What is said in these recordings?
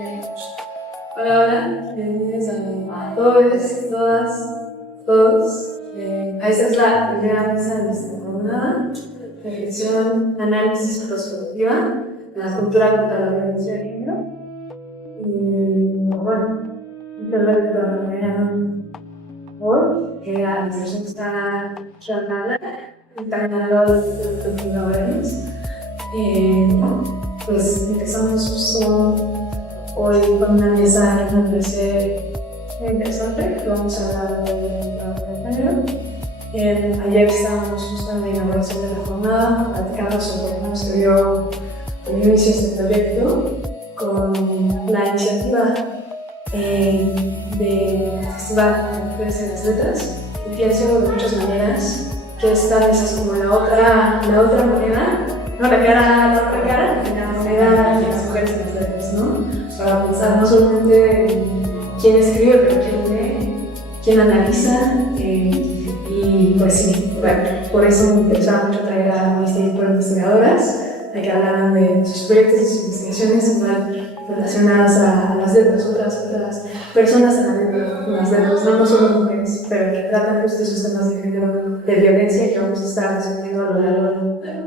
Hola, hola, bienvenidos a todos, todas, todos. Esta es la primera mesa de nuestra jornada, reflexión, análisis, perspectiva, la cultura contra la violencia de género. Y bueno, empezar de la manera hoy, que la discusión está jornada, encaminada a los investigadores. Pues empezamos justo hoy con una mesa que me parece muy interesante, que vamos a hablar de género. Ayer estábamos justo en la inauguración de la jornada, platicando sobre cómo se vio el inicio de este proyecto, con la iniciativa de Festival de Mujeres en las Letras, y pienso de muchas maneras que esta mesa es como la otra moneda, no la otra cara, la moneda de las mujeres en las letras, ¿no? Para pensar no solamente en quién escribe, pero quién lee, quién analiza, y pues sí, bueno, por eso me interesaba mucho traer a este tipo de investigadoras que hablaran de sus proyectos y sus investigaciones igual relacionadas a las letras, otras personas en las letras, no solo mujeres, pero que tratan justo esos temas de género, de violencia que vamos a estar discutiendo a lo largo de...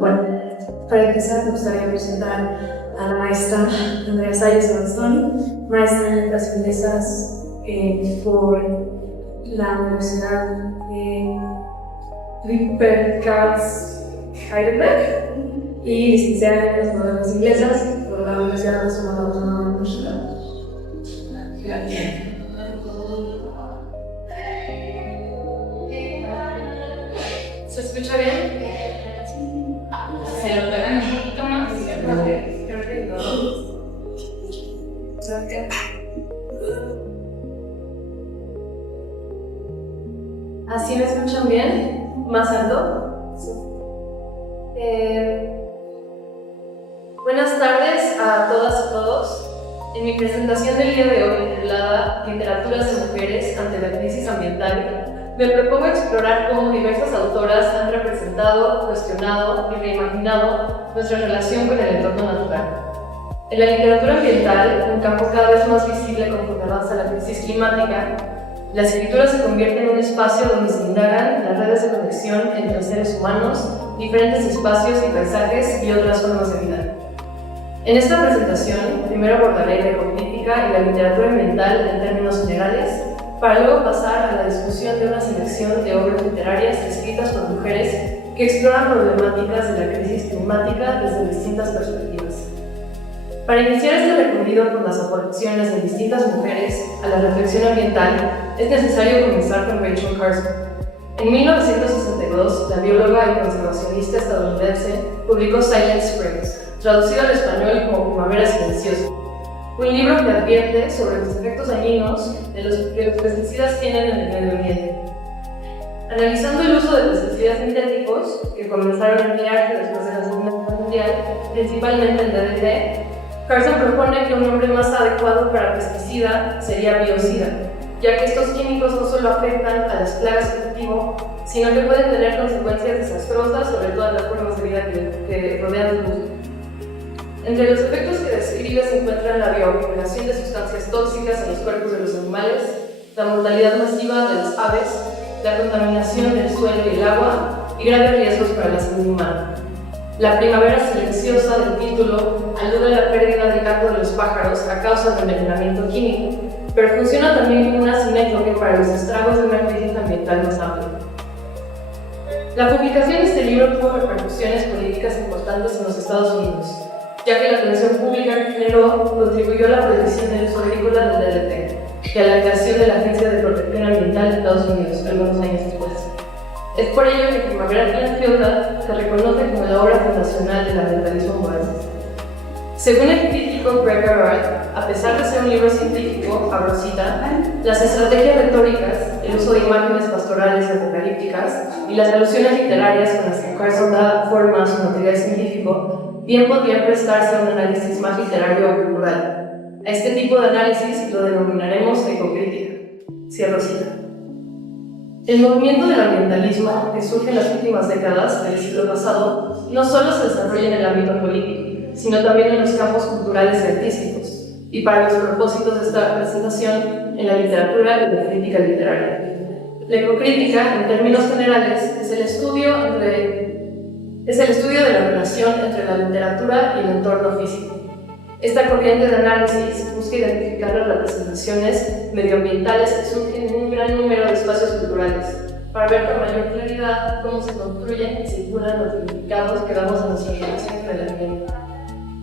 Bueno, para empezar me gustaría presentar a la maestra Andrea Salles Bastoni, maestra en letras inglesas por la Universidad de Heidelberg y licenciada en letras modernas inglesas por la Universidad Nacional Autónoma de Mexicana. ¿Se escucha bien? Se lo pegan un poquito más. Creo que no. ¿Así me escuchan bien? ¿Más alto? Sí. Buenas tardes a todas y todos. En mi presentación del día de hoy, titulada Literaturas de Mujeres ante la crisis ambiental, me propongo explorar cómo diversas autoras han representado, cuestionado y reimaginado nuestra relación con el entorno natural. En la literatura ambiental, un campo cada vez más visible conforme avanza la crisis climática, la escritura se convierte en un espacio donde se indagan las redes de conexión entre los seres humanos, diferentes espacios y paisajes y otras formas de vida. En esta presentación, primero abordaré la ecocrítica y la literatura ambiental en términos generales, para luego pasar a la discusión de una selección de obras literarias escritas por mujeres que exploran problemáticas de la crisis climática desde distintas perspectivas. Para iniciar este recorrido por las aportaciones de distintas mujeres a la reflexión ambiental, es necesario comenzar con Rachel Carson. En 1962, la bióloga y conservacionista estadounidense publicó Silent Springs, traducido al español como Primavera Silenciosa, un libro que advierte sobre los efectos dañinos de los que los pesticidas tienen en el medio ambiente. Analizando el uso de pesticidas sintéticos, que comenzaron a emplearse después de la Segunda Guerra Mundial, principalmente el DDT, Carson propone que un nombre más adecuado para pesticida sería biocida, ya que estos químicos no solo afectan a las plagas de cultivo, sino que pueden tener consecuencias desastrosas sobre todas las formas de vida que rodean el mundo. Entre los efectos que describe se encuentran la bioacumulación de sustancias tóxicas en los cuerpos de los animales, la mortalidad masiva de las aves, la contaminación del suelo y el agua y graves riesgos para la salud humana. La primavera silenciosa del título alude a la pérdida de canto de los pájaros a causa del envenenamiento químico, pero funciona también como una sinécdoque para los estragos de una crisis ambiental más amplia. La publicación de este libro tuvo repercusiones políticas importantes en los Estados Unidos, ya que la atención pública que generó contribuyó a la prohibición del uso agrícola del DDT y a la creación de la Agencia de Protección Ambiental de Estados Unidos algunos años después. Es por ello que Primavera Silenciosa se reconoce como la obra fundacional del ambientalismo moderno. Según el crítico Greg Arad, a pesar de ser un libro científico, abro cita, las estrategias retóricas, el uso de imágenes pastorales y apocalípticas y las alusiones literarias con las que Carson da forma a su material científico bien podrían prestarse a un análisis más literario o cultural. A este tipo de análisis lo denominaremos ecocrítica. Cierro cita. El movimiento del ambientalismo, que surge en las últimas décadas del siglo pasado, no solo se desarrolla en el ámbito político, sino también en los campos culturales y artísticos. y para los propósitos de esta presentación en la literatura y la crítica literaria. La ecocrítica, en términos generales, es el estudio de la relación entre la literatura y el entorno físico. Esta corriente de análisis busca identificar las representaciones medioambientales que surgen en un gran número de espacios culturales, para ver con mayor claridad cómo se construyen y circulan los significados que damos a nuestra relación con el ambiente.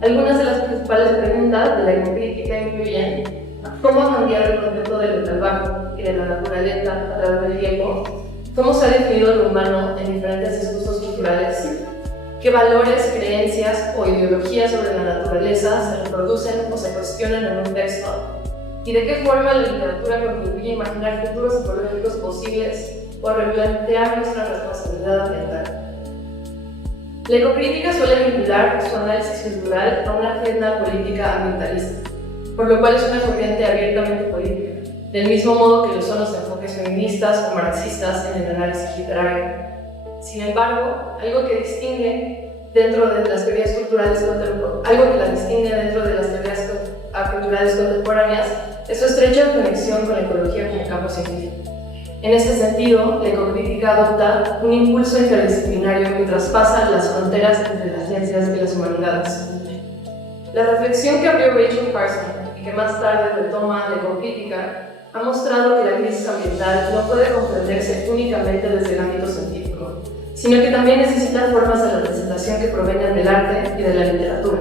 Algunas de las principales preguntas de la ecocrítica incluyen cómo ha cambiado el concepto del salvaje y de la naturaleza a través del tiempo, cómo se ha definido lo humano en diferentes discursos culturales, qué valores, creencias o ideologías sobre la naturaleza se reproducen o se cuestionan en un texto, y de qué forma la literatura contribuye a imaginar futuros ecológicos posibles o replantear nuestra responsabilidad ambiental. La ecocrítica suele vincular su análisis cultural a una agenda política ambientalista, por lo cual es una corriente abiertamente política, del mismo modo que lo son los enfoques feministas o marxistas en el análisis literario. Sin embargo, algo que la distingue dentro de las teorías culturales contemporáneas es su estrecha conexión con la ecología como campo científico. En este sentido, la ecocrítica adopta un impulso interdisciplinario que traspasa las fronteras entre las ciencias y las humanidades. La reflexión que abrió Rachel Carson y que más tarde retoma la ecocrítica ha mostrado que la crisis ambiental no puede comprenderse únicamente desde el ámbito científico, sino que también necesita formas de representación que provengan del arte y de la literatura.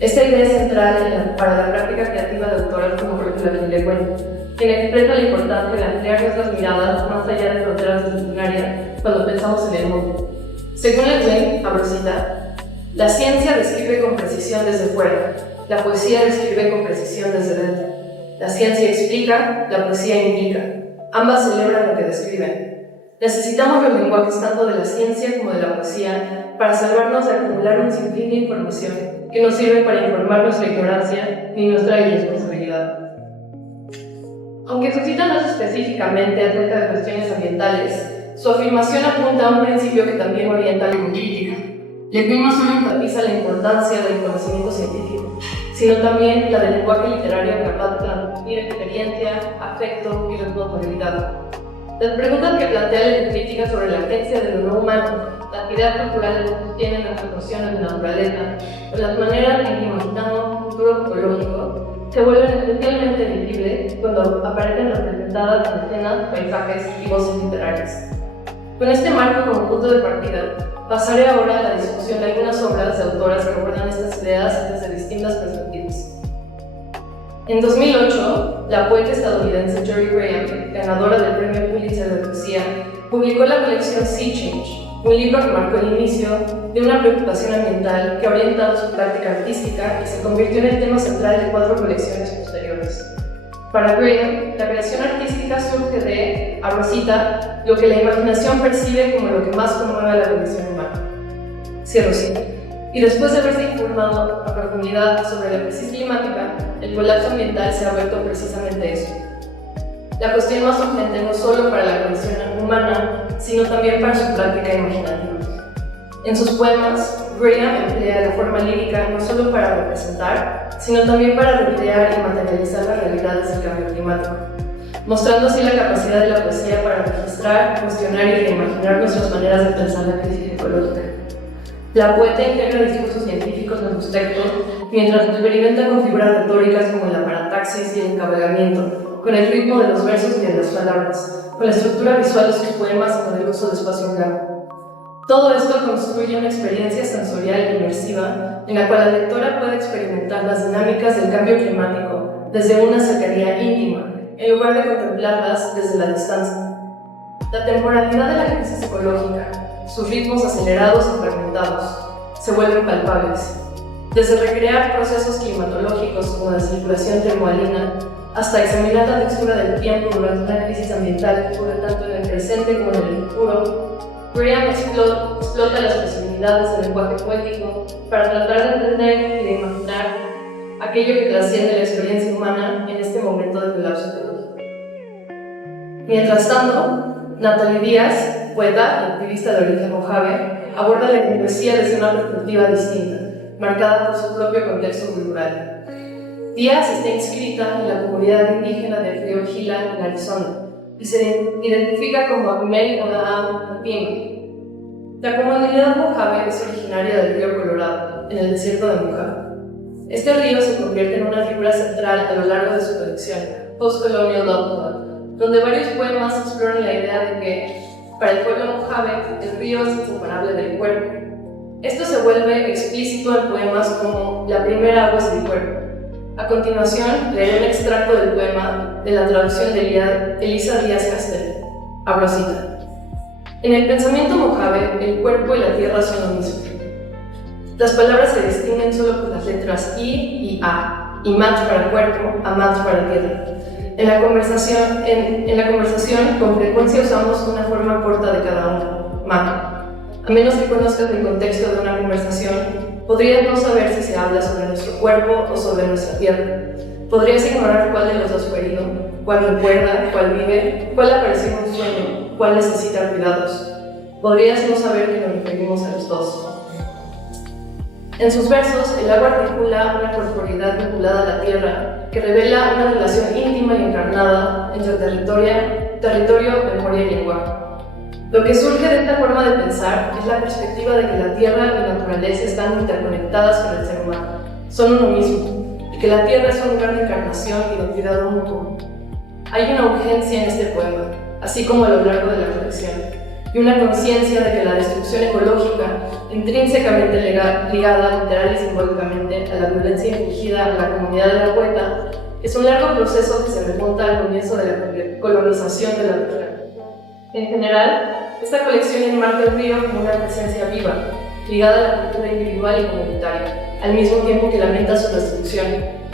Esta idea es central para la práctica creativa de autores como por ejemplo Benile Gwen, quien expresa la importancia de ampliar nuestras miradas más allá de fronteras disciplinarias cuando pensamos en el mundo. Según la Gwen, Abrosita, la ciencia describe con precisión desde fuera, la poesía describe con precisión desde dentro. La ciencia explica, la poesía implica. Ambas celebran lo que describen. Necesitamos los lenguajes tanto de la ciencia como de la poesía para salvarnos de acumular un sinfín de información que no sirve para informar nuestra ignorancia ni nuestra irresponsabilidad. Aunque Susita no es específicamente acerca de cuestiones ambientales, su afirmación apunta a un principio que también orienta la ecocrítica. La que no solo enfatiza la importancia del conocimiento científico, sino también la del lenguaje literario capaz de transmitir experiencia, afecto y responsabilidad. Las preguntas que plantea la ecocrítica sobre la agencia de lo no humano, las ideas culturales que sostienen nuestras nociones de naturaleza, o las maneras en que imaginamos un futuro ecológico, se vuelven especialmente visibles cuando aparecen representadas en escenas, paisajes y voces literarias. Con este marco como punto de partida, pasaré ahora a la discusión de algunas obras de autoras que abordan estas ideas desde distintas perspectivas. En 2008, la poeta estadounidense Jory Graham, ganadora del Premio Pulitzer de Poesía, publicó la colección Sea Change, un libro que marcó el inicio de una preocupación ambiental que ha orientado su práctica artística y se convirtió en el tema central de 4 colecciones posteriores. Para Graham, la creación artística surge de, a Rosita, lo que la imaginación percibe como lo que más conmueve a la condición humana. Cierro cita. Y después de haberse informado a profundidad sobre la crisis climática, el colapso ambiental se ha vuelto precisamente eso. La cuestión más urgente no solo para la condición humana, sino también para su práctica imaginativa. En sus poemas, Graham emplea la forma lírica no solo para representar, sino también para recrear y materializar las realidades del cambio climático, mostrando así la capacidad de la poesía para registrar, cuestionar y reimaginar nuestras maneras de pensar la crisis ecológica. La poeta integra discursos científicos en sus textos, mientras experimenta con figuras retóricas como la parataxis y el encabalgamiento, con el ritmo de los versos y de las palabras, con la estructura visual de sus poemas y con el uso de espacio blanco. Todo esto construye una experiencia sensorial inmersiva en la cual la lectora puede experimentar las dinámicas del cambio climático desde una cercanía íntima, en lugar de contemplarlas desde la distancia. La temporalidad de la crisis ecológica, sus ritmos acelerados y fragmentados, se vuelven palpables. Desde recrear procesos climatológicos como la circulación termoalina, hasta examinar la textura del tiempo durante una crisis ambiental que ocurre tanto en el presente como en el futuro, Graham explota las posibilidades del lenguaje poético para tratar de entender y de imaginar aquello que trasciende la experiencia humana en este momento de colapso ecológico. Mientras tanto, Natalie Díaz, poeta y activista de origen mojave, aborda la poesía desde una perspectiva distinta, marcada por su propio contexto cultural. Díaz está inscrita en la comunidad indígena del río Gila, en Arizona, y se identifica como Acmel Odaam Apima. La comunidad Mojave es originaria del río Colorado, en el desierto de Mojave. Este río se convierte en una figura central a lo largo de su colección, Post-Colonial Love Poem, donde varios poemas exploran la idea de que, para el pueblo Mojave, el río es inseparable del cuerpo. Esto se vuelve explícito en poemas como La primera agua es mi cuerpo. A continuación, leeré un extracto del poema de la traducción de Elisa Díaz Castel. Abro cita. En el pensamiento mojave, el cuerpo y la tierra son lo mismo. Las palabras se distinguen solo por las letras I y A, Imat para cuerpo, Amat para tierra. En la conversación, con frecuencia usamos una forma corta de cada uno, Ma. A menos que conozcas el contexto de una conversación, podrías no saber si se habla sobre nuestro cuerpo o sobre nuestra tierra. Podrías ignorar cuál de los dos fue herido, cuál recuerda, cuál vive, cuál apareció en un sueño, cuál necesita cuidados. Podrías no saber que nos referimos a los dos. En sus versos, el agua articula una corporeidad vinculada a la tierra que revela una relación íntima y encarnada entre territorio, memoria y lenguaje. Lo que surge de esta forma de pensar es la perspectiva de que la tierra y la naturaleza están interconectadas con el ser humano, son uno mismo, y que la tierra es un lugar de encarnación y de cuidado mutuo. Hay una urgencia en este poema, así como a lo largo de la colección, y una conciencia de que la destrucción ecológica, intrínsecamente ligada literal y simbólicamente a la violencia infligida a la comunidad de la poeta, es un largo proceso que se remonta al comienzo de la colonización de la región. En general, esta colección enmarca el río como una presencia viva, ligada a la cultura individual y comunitaria, al mismo tiempo que lamenta su destrucción,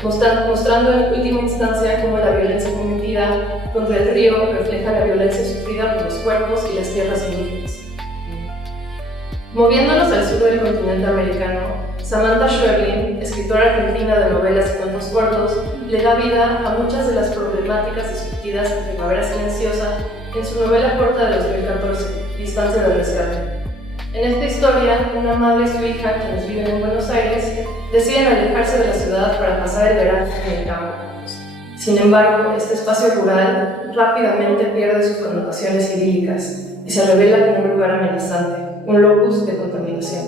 mostrando en última instancia cómo la violencia cometida contra el río refleja la violencia sufrida por los cuerpos y las tierras indígenas. Moviéndonos al sur del continente americano, Samantha Schweblin, escritora argentina de novelas y cuentos cortos, le da vida a muchas de las problemáticas discutidas en Primavera Silenciosa en su novela corta de 2014, Distancia del Rescate. En esta historia, una madre y su hija, quienes viven en Buenos Aires, deciden alejarse de la ciudad para pasar el verano en el campo. Sin embargo, este espacio rural rápidamente pierde sus connotaciones idílicas y se revela como un lugar amenazante, un locus de contaminación.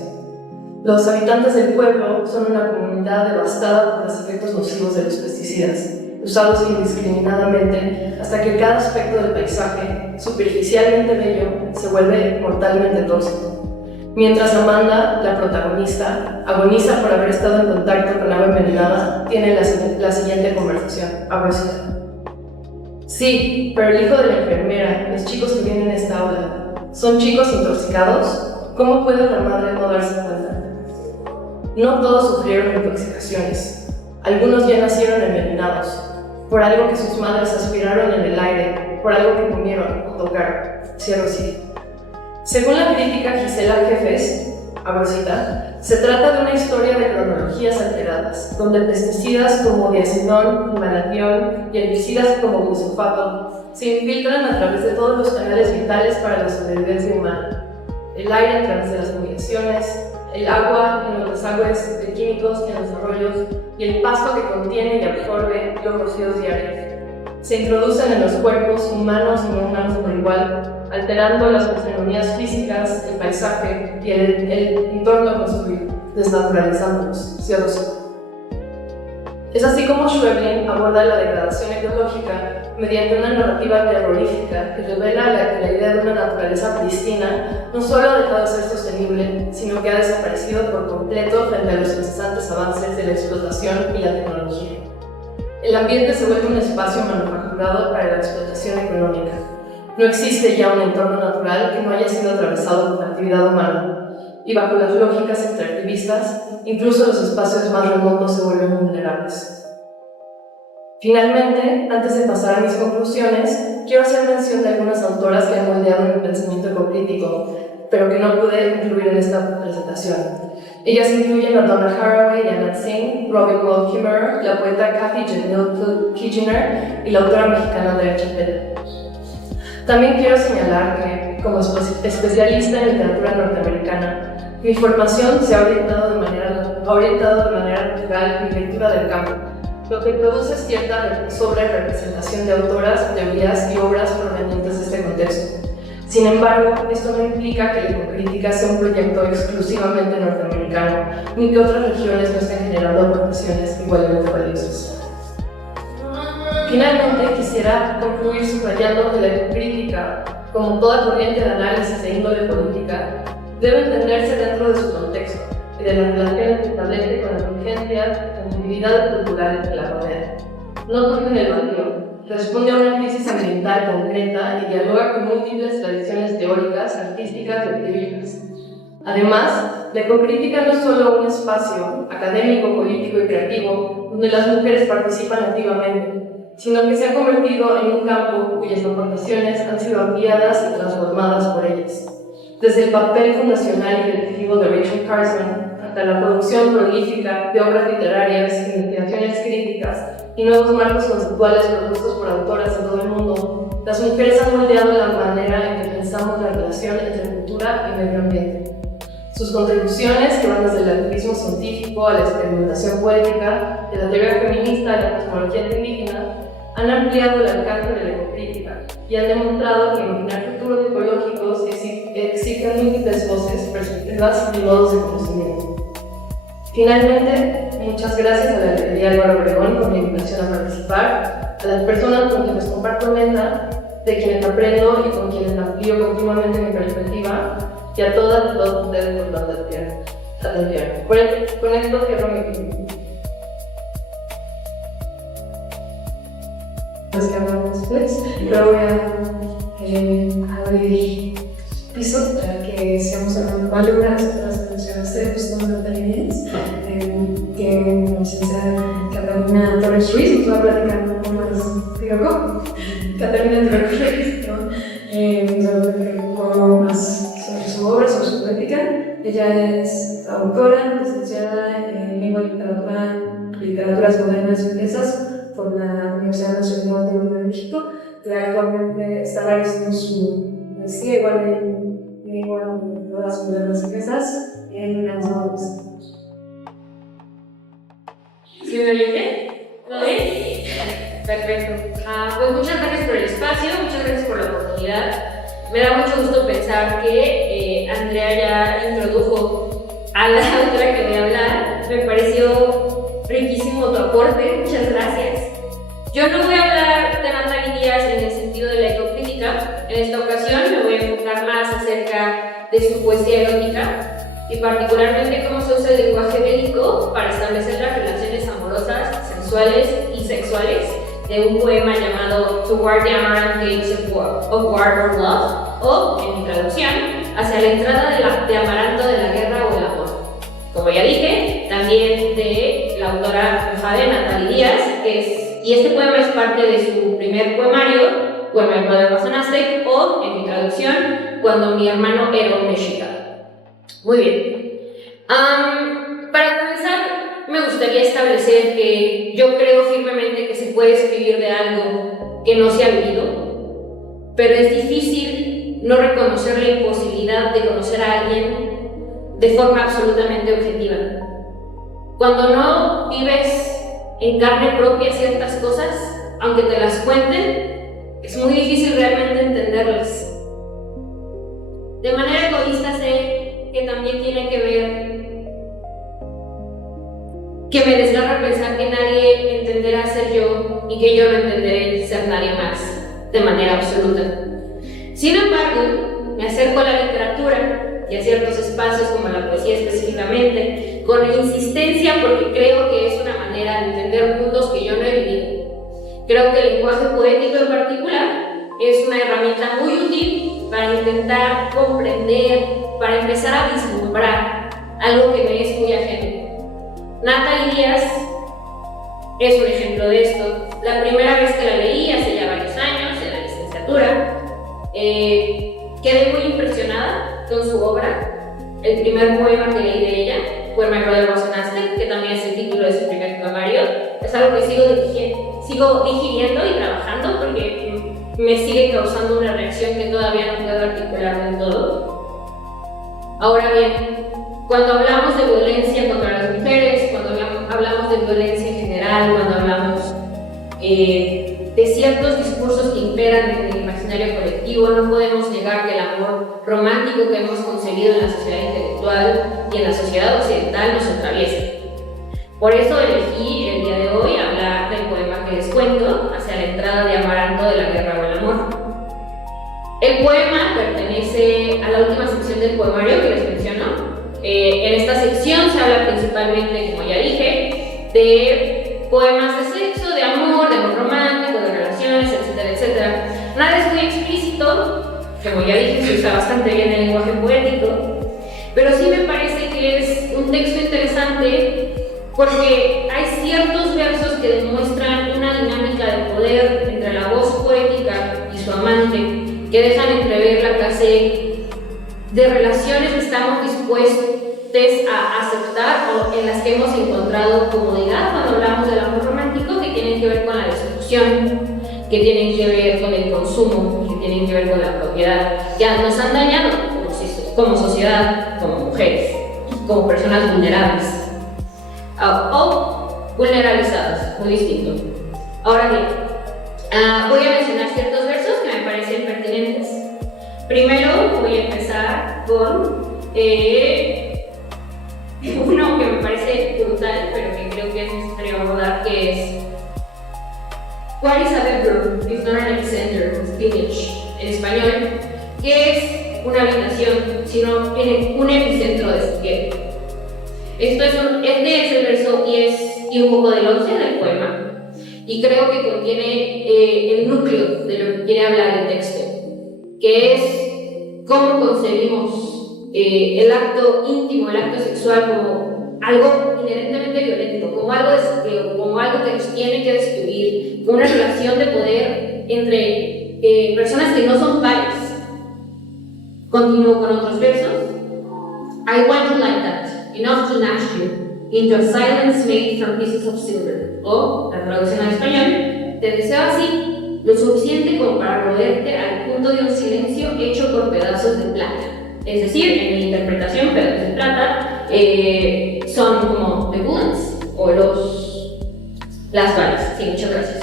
Los habitantes del pueblo son una comunidad devastada por los efectos nocivos de los pesticidas, usados indiscriminadamente hasta que cada aspecto del paisaje, superficialmente bello, se vuelve mortalmente tóxico. Mientras Amanda, la protagonista, agoniza por haber estado en contacto con agua envenenada, tiene la siguiente conversación. Abro cita. Sí, pero el hijo de la enfermera, los chicos que vienen a esta aula, ¿son chicos intoxicados? ¿Cómo puede la madre no darse cuenta? No todos sufrieron intoxicaciones. Algunos ya nacieron envenenados, por algo que sus madres aspiraron en el aire, por algo que comieron o tocaron. Cierro cita. Según la crítica Gisela Jefes, abro cita, se trata de una historia de cronologías alteradas, donde pesticidas como diacinón, inhalación y herbicidas como glifosato se infiltran a través de todos los canales vitales para la sobrevivencia humana. El aire a través de las movilizaciones, el agua en los desagües de químicos en los arroyos y el pasto que contiene y absorbe los rocíos diarios. Se introducen en los cuerpos humanos y no humanos por igual, alterando las fisionomías físicas, el paisaje y el entorno construido, desnaturalizándolos. Cierro cita. Es así como Schweblin aborda la degradación ecológica mediante una narrativa terrorífica que revela que la idea de una naturaleza pristina no solo ha dejado de ser sostenible, sino que ha desaparecido por completo frente a los incesantes avances de la explotación y la tecnología. El ambiente se vuelve un espacio manufacturado para la explotación económica. No existe ya un entorno natural que no haya sido atravesado por la actividad humana, y bajo las lógicas extractivistas, incluso los espacios más remotos se vuelven vulnerables. Finalmente, antes de pasar a mis conclusiones, quiero hacer mención de algunas autoras que han moldeado mi pensamiento ecocrítico, pero que no pude incluir en esta presentación. Ellas incluyen a Donna Haraway y Anat Singh, Robbie Goldkimmer, la poeta Kathy Jeanette Kijiner y la autora mexicana Andrea Chapela. También quiero señalar que, como especialista en literatura norteamericana, mi formación se ha orientado de manera natural a mi lectura del campo, lo que produce cierta sobre-representación de autoras, teorías y obras provenientes de este contexto. Sin embargo, esto no implica que la ecocrítica sea un proyecto exclusivamente norteamericano, ni que otras regiones no estén generando aportaciones igualmente valiosas. Finalmente, quisiera concluir subrayando que la ecocrítica, como toda corriente de análisis de índole política, debe entenderse dentro de su contexto y de la relación que establece con la urgencia y continuidad cultural que la rodea. No surge en el vacío, responde a una crisis ambiental concreta y dialoga con múltiples tradiciones teóricas, artísticas y activistas. Además, la ecocrítica no es solo un espacio académico, político y creativo donde las mujeres participan activamente, sino que se ha convertido en un campo cuyas aportaciones han sido ampliadas y transformadas por ellas. Desde el papel fundacional y decisivo de Rachel Carson hasta la producción prolífica de obras literarias, investigaciones críticas y nuevos marcos conceptuales propuestos por autoras en todo el mundo, las mujeres han moldeado la manera en que pensamos la relación entre cultura y medio ambiente. Sus contribuciones, que van desde el activismo científico a la experimentación poética, de la teoría feminista a la cosmología indígena, han ampliado el alcance de la ecocrítica y han demostrado que imaginar futuros ecológicos exigen múltiples voces, perspectivas y modos de conocimiento. Finalmente, muchas gracias a la Librería Álvaro Obregón por la invitación a participar, a las personas con quienes comparto mesa, de quienes aprendo y con quienes amplío continuamente mi perspectiva, y a todas y todos ustedes por la atención. Con esto cierro mi opinión. Los que hablamos después, pero voy a abrir piso para que sigamos hablando. Algunas otras mencionaste, pues no me que la licenciada Catalina Torres Ruiz nos va a platicar un poco más, digo, Catalina Torres Ruiz, ¿no? Nos va a platicar un poco más sobre su obra, sobre su práctica. Ella es autora, licenciada en Lengua y Literaturas Modernas y Inglesas por la Universidad Nacional de México, que actualmente está realizando su maestría igual en Lengua y Literaturas Modernas y Inglesas en la Universidad de ¿Sí me oye bien? ¿Todo bien? Perfecto. Pues muchas gracias por el espacio, muchas gracias por la oportunidad. Me da mucho gusto pensar que Andrea ya introdujo a la autora que voy a hablar. Me pareció riquísimo tu aporte, muchas gracias. Yo no voy a hablar de Natalie Díaz en el sentido de la ecocrítica. En esta ocasión me voy a enfocar más acerca de su poesía erótica y particularmente cómo se usa el lenguaje bélico para establecer las relaciones amorosas, sensuales y sexuales de un poema llamado Toward the Amaranth Gates of War or Love, o, en mi traducción, hacia la entrada de Amaranto de la guerra o el amor. Como ya dije, también de la autora Jade Natalie Díaz, y este poema es parte de su primer poemario, Poema del Poder Aztec, o, en mi traducción, Cuando mi hermano era un mexica. Muy bien. Para comenzar, me gustaría establecer que yo creo firmemente que se puede escribir de algo que no se ha vivido, pero es difícil no reconocer la imposibilidad de conocer a alguien de forma absolutamente objetiva. Cuando no vives en carne propia ciertas cosas, aunque te las cuenten, es muy difícil realmente entenderlas. De manera egoísta sé que también tiene que ver que me desgarra pensar que nadie entenderá ser yo y que yo no entenderé ser nadie más de manera absoluta. Sin embargo, me acerco a la literatura y a ciertos espacios como la poesía específicamente con insistencia porque creo que es una manera de entender mundos que yo no he vivido. Creo que el lenguaje poético en particular es una herramienta muy útil para intentar comprender, para empezar a vislumbrar algo que me es muy ajeno. Natalie Díaz es un ejemplo de esto. La primera vez que la leí, hace ya varios años, en la licenciatura, quedé muy impresionada con su obra. El primer poema que leí de ella fue El Maestro del Aztec, que también es el título de su primer poemario. Es algo que sigo digiriendo y trabajando porque me sigue causando una reacción que todavía no puedo articular del todo. Ahora bien, cuando hablamos de violencia contra las mujeres, cuando hablamos de violencia en general, cuando hablamos de ciertos discursos que imperan en el imaginario colectivo. No podemos negar que el amor romántico que hemos concebido en la sociedad intelectual y en la sociedad occidental nos atraviesa. Por eso elegí el día de hoy hablar del poema que les cuento, Hacia la entrada de Amaranto de la guerra o el amor. El poema pertenece a la última sección del poemario que les menciono. En esta sección se habla principalmente, como ya dije, de poemas de sexo, de amor romántico, de relaciones, etcétera, etcétera. Nada es muy explícito, como ya dije, se usa bastante bien el lenguaje poético, pero sí me parece que es un texto interesante porque hay ciertos versos que demuestran una dinámica de poder entre la voz poética y su amante, que dejan entrever la clase de relaciones que estamos dispuestos a aceptar o en las que hemos encontrado comodidad cuando hablamos del amor romántico, que tienen que ver con la destrucción, que tienen que ver con el consumo, que tienen que ver con la propiedad, que nos han dañado como sociedad, como mujeres, como personas vulnerables o vulnerabilizadas, muy distinto. Ahora bien, voy a mencionar ciertos versos que me parecen pertinentes. Primero voy a empezar con uno que me parece brutal, pero que creo que es necesario abordar, que es What is a bedroom if not an epicenter of spinach? En español, que es una habitación, sino un epicentro de sequía. Este es el verso 10 y un poco del 11 del poema, y creo que contiene el núcleo de lo que quiere hablar el texto, que es cómo concebimos el acto íntimo, el acto sexual, como algo inherentemente violento, como algo de saqueo, como algo que nos tiene que destruir, como una relación de poder entre personas que no son pares. Continúo con otros versos. I want you like that, enough to gnash you, into a silence made from pieces of silver. O, la traducción al español, te deseo así, lo suficiente como para roerte al punto de un silencio hecho por pedazos de plata. Es decir, en mi interpretación, pedazos de plata son como the bullets o las balas. Sí, muchas gracias.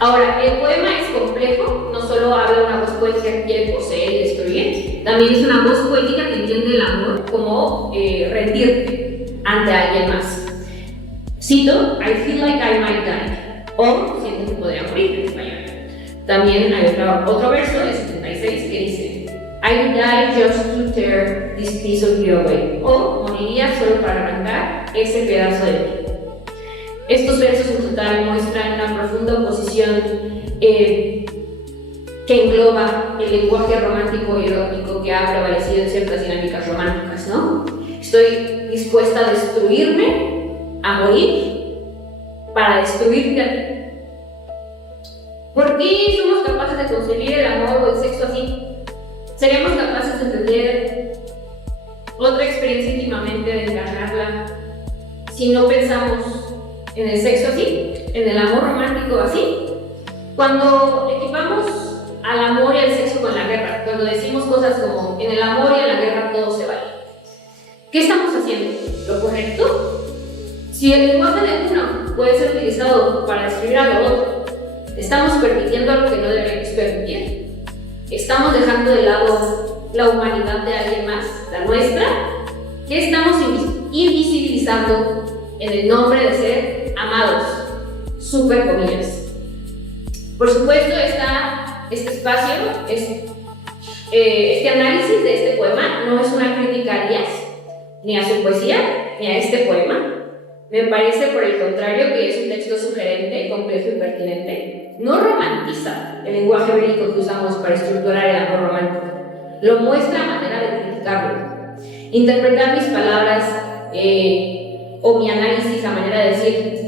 Ahora, el poema es complejo, no solo habla de una voz poética que quiere poseer y destruir, también es una voz poética que entiende el amor como rendirte ante alguien más. Cito, I feel like I might die, o siento que podría morir en español. También hay otro verso, el 76, que dice I would die just to tear this piece of you away, o moriría solo para arrancar ese pedazo de ti. Estos versos en total muestran una profunda oposición que engloba el lenguaje romántico y erótico que ha prevalecido en ciertas dinámicas románticas, ¿no? Estoy dispuesta a destruirme, a morir, para destruirte a ti. ¿Por qué somos capaces de concebir el amor o el sexo así? ¿Seríamos capaces de entender otra experiencia íntimamente, de encarnarla, si no pensamos en el sexo así, en el amor romántico así? Cuando equipamos al amor y al sexo con la guerra, cuando decimos cosas como en el amor y en la guerra todo se vale, ¿qué estamos haciendo? ¿Lo correcto? Si el lenguaje de uno puede ser utilizado para describir a lo otro, estamos permitiendo algo que no deberíamos permitir. Estamos dejando de lado la humanidad de alguien más, la nuestra. ¿Qué estamos invisibilizando en el nombre de ser amados? Super comillas. Por supuesto, este espacio, este análisis de este poema no es una crítica a Díaz, ni a su poesía, ni a este poema. Me parece, por el contrario, que es un texto sugerente, complejo y pertinente. No romantiza el lenguaje bélico que usamos para estructurar el amor romántico. Lo muestra a manera de criticarlo. Interpretar mis palabras o mi análisis a manera de decir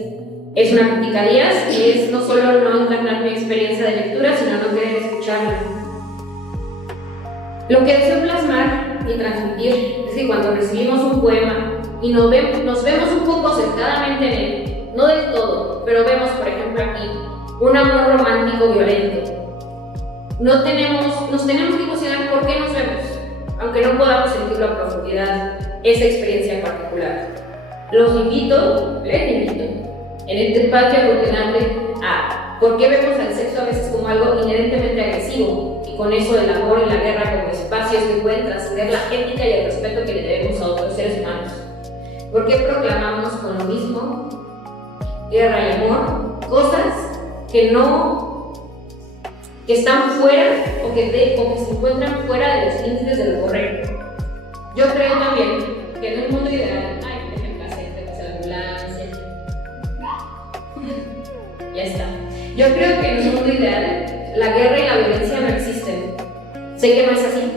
es una crítica a Díaz, y es no solo no encarnar mi experiencia de lectura, sino no querer escucharla. Lo que deseo plasmar y transmitir es que cuando recibimos un poema y nos vemos un poco acercadamente en él, no del todo, pero vemos, por ejemplo, aquí un amor romántico violento, nos tenemos que cuestionar por qué nos vemos, aunque no podamos sentirlo a profundidad, esa experiencia en particular. Les invito en este espacio a cuestionarle a por qué vemos al sexo a veces como algo inherentemente agresivo y con eso el amor y la guerra como espacios que pueden trascender la ética y el respeto que le debemos a otros seres humanos. ¿Por qué proclamamos con lo mismo guerra y amor cosas que están fuera o que se encuentran fuera de los límites de lo correcto? Yo creo también que en un mundo ideal, ya está. Yo creo que en un mundo ideal la guerra y la violencia no existen. Sé que no es así.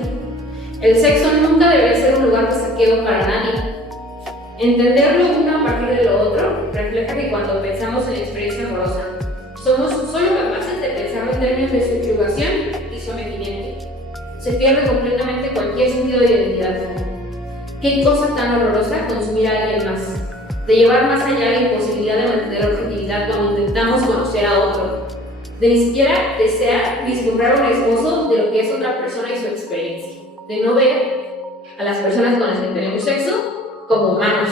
El sexo nunca debería ser un lugar de saqueo para nadie. Entenderlo uno a partir de lo otro refleja que cuando pensamos en la experiencia amorosa, somos solo capaces de pensar en términos de subyugación y sometimiento. Se pierde completamente cualquier sentido de identidad. Qué cosa tan horrorosa consumir a alguien más, de llevar más allá la imposibilidad de mantener objetividad cuando intentamos conocer a otro, de ni siquiera desear vislumbrar un esbozo de lo que es otra persona y su experiencia, de no ver a las personas con las que tenemos sexo como humanos.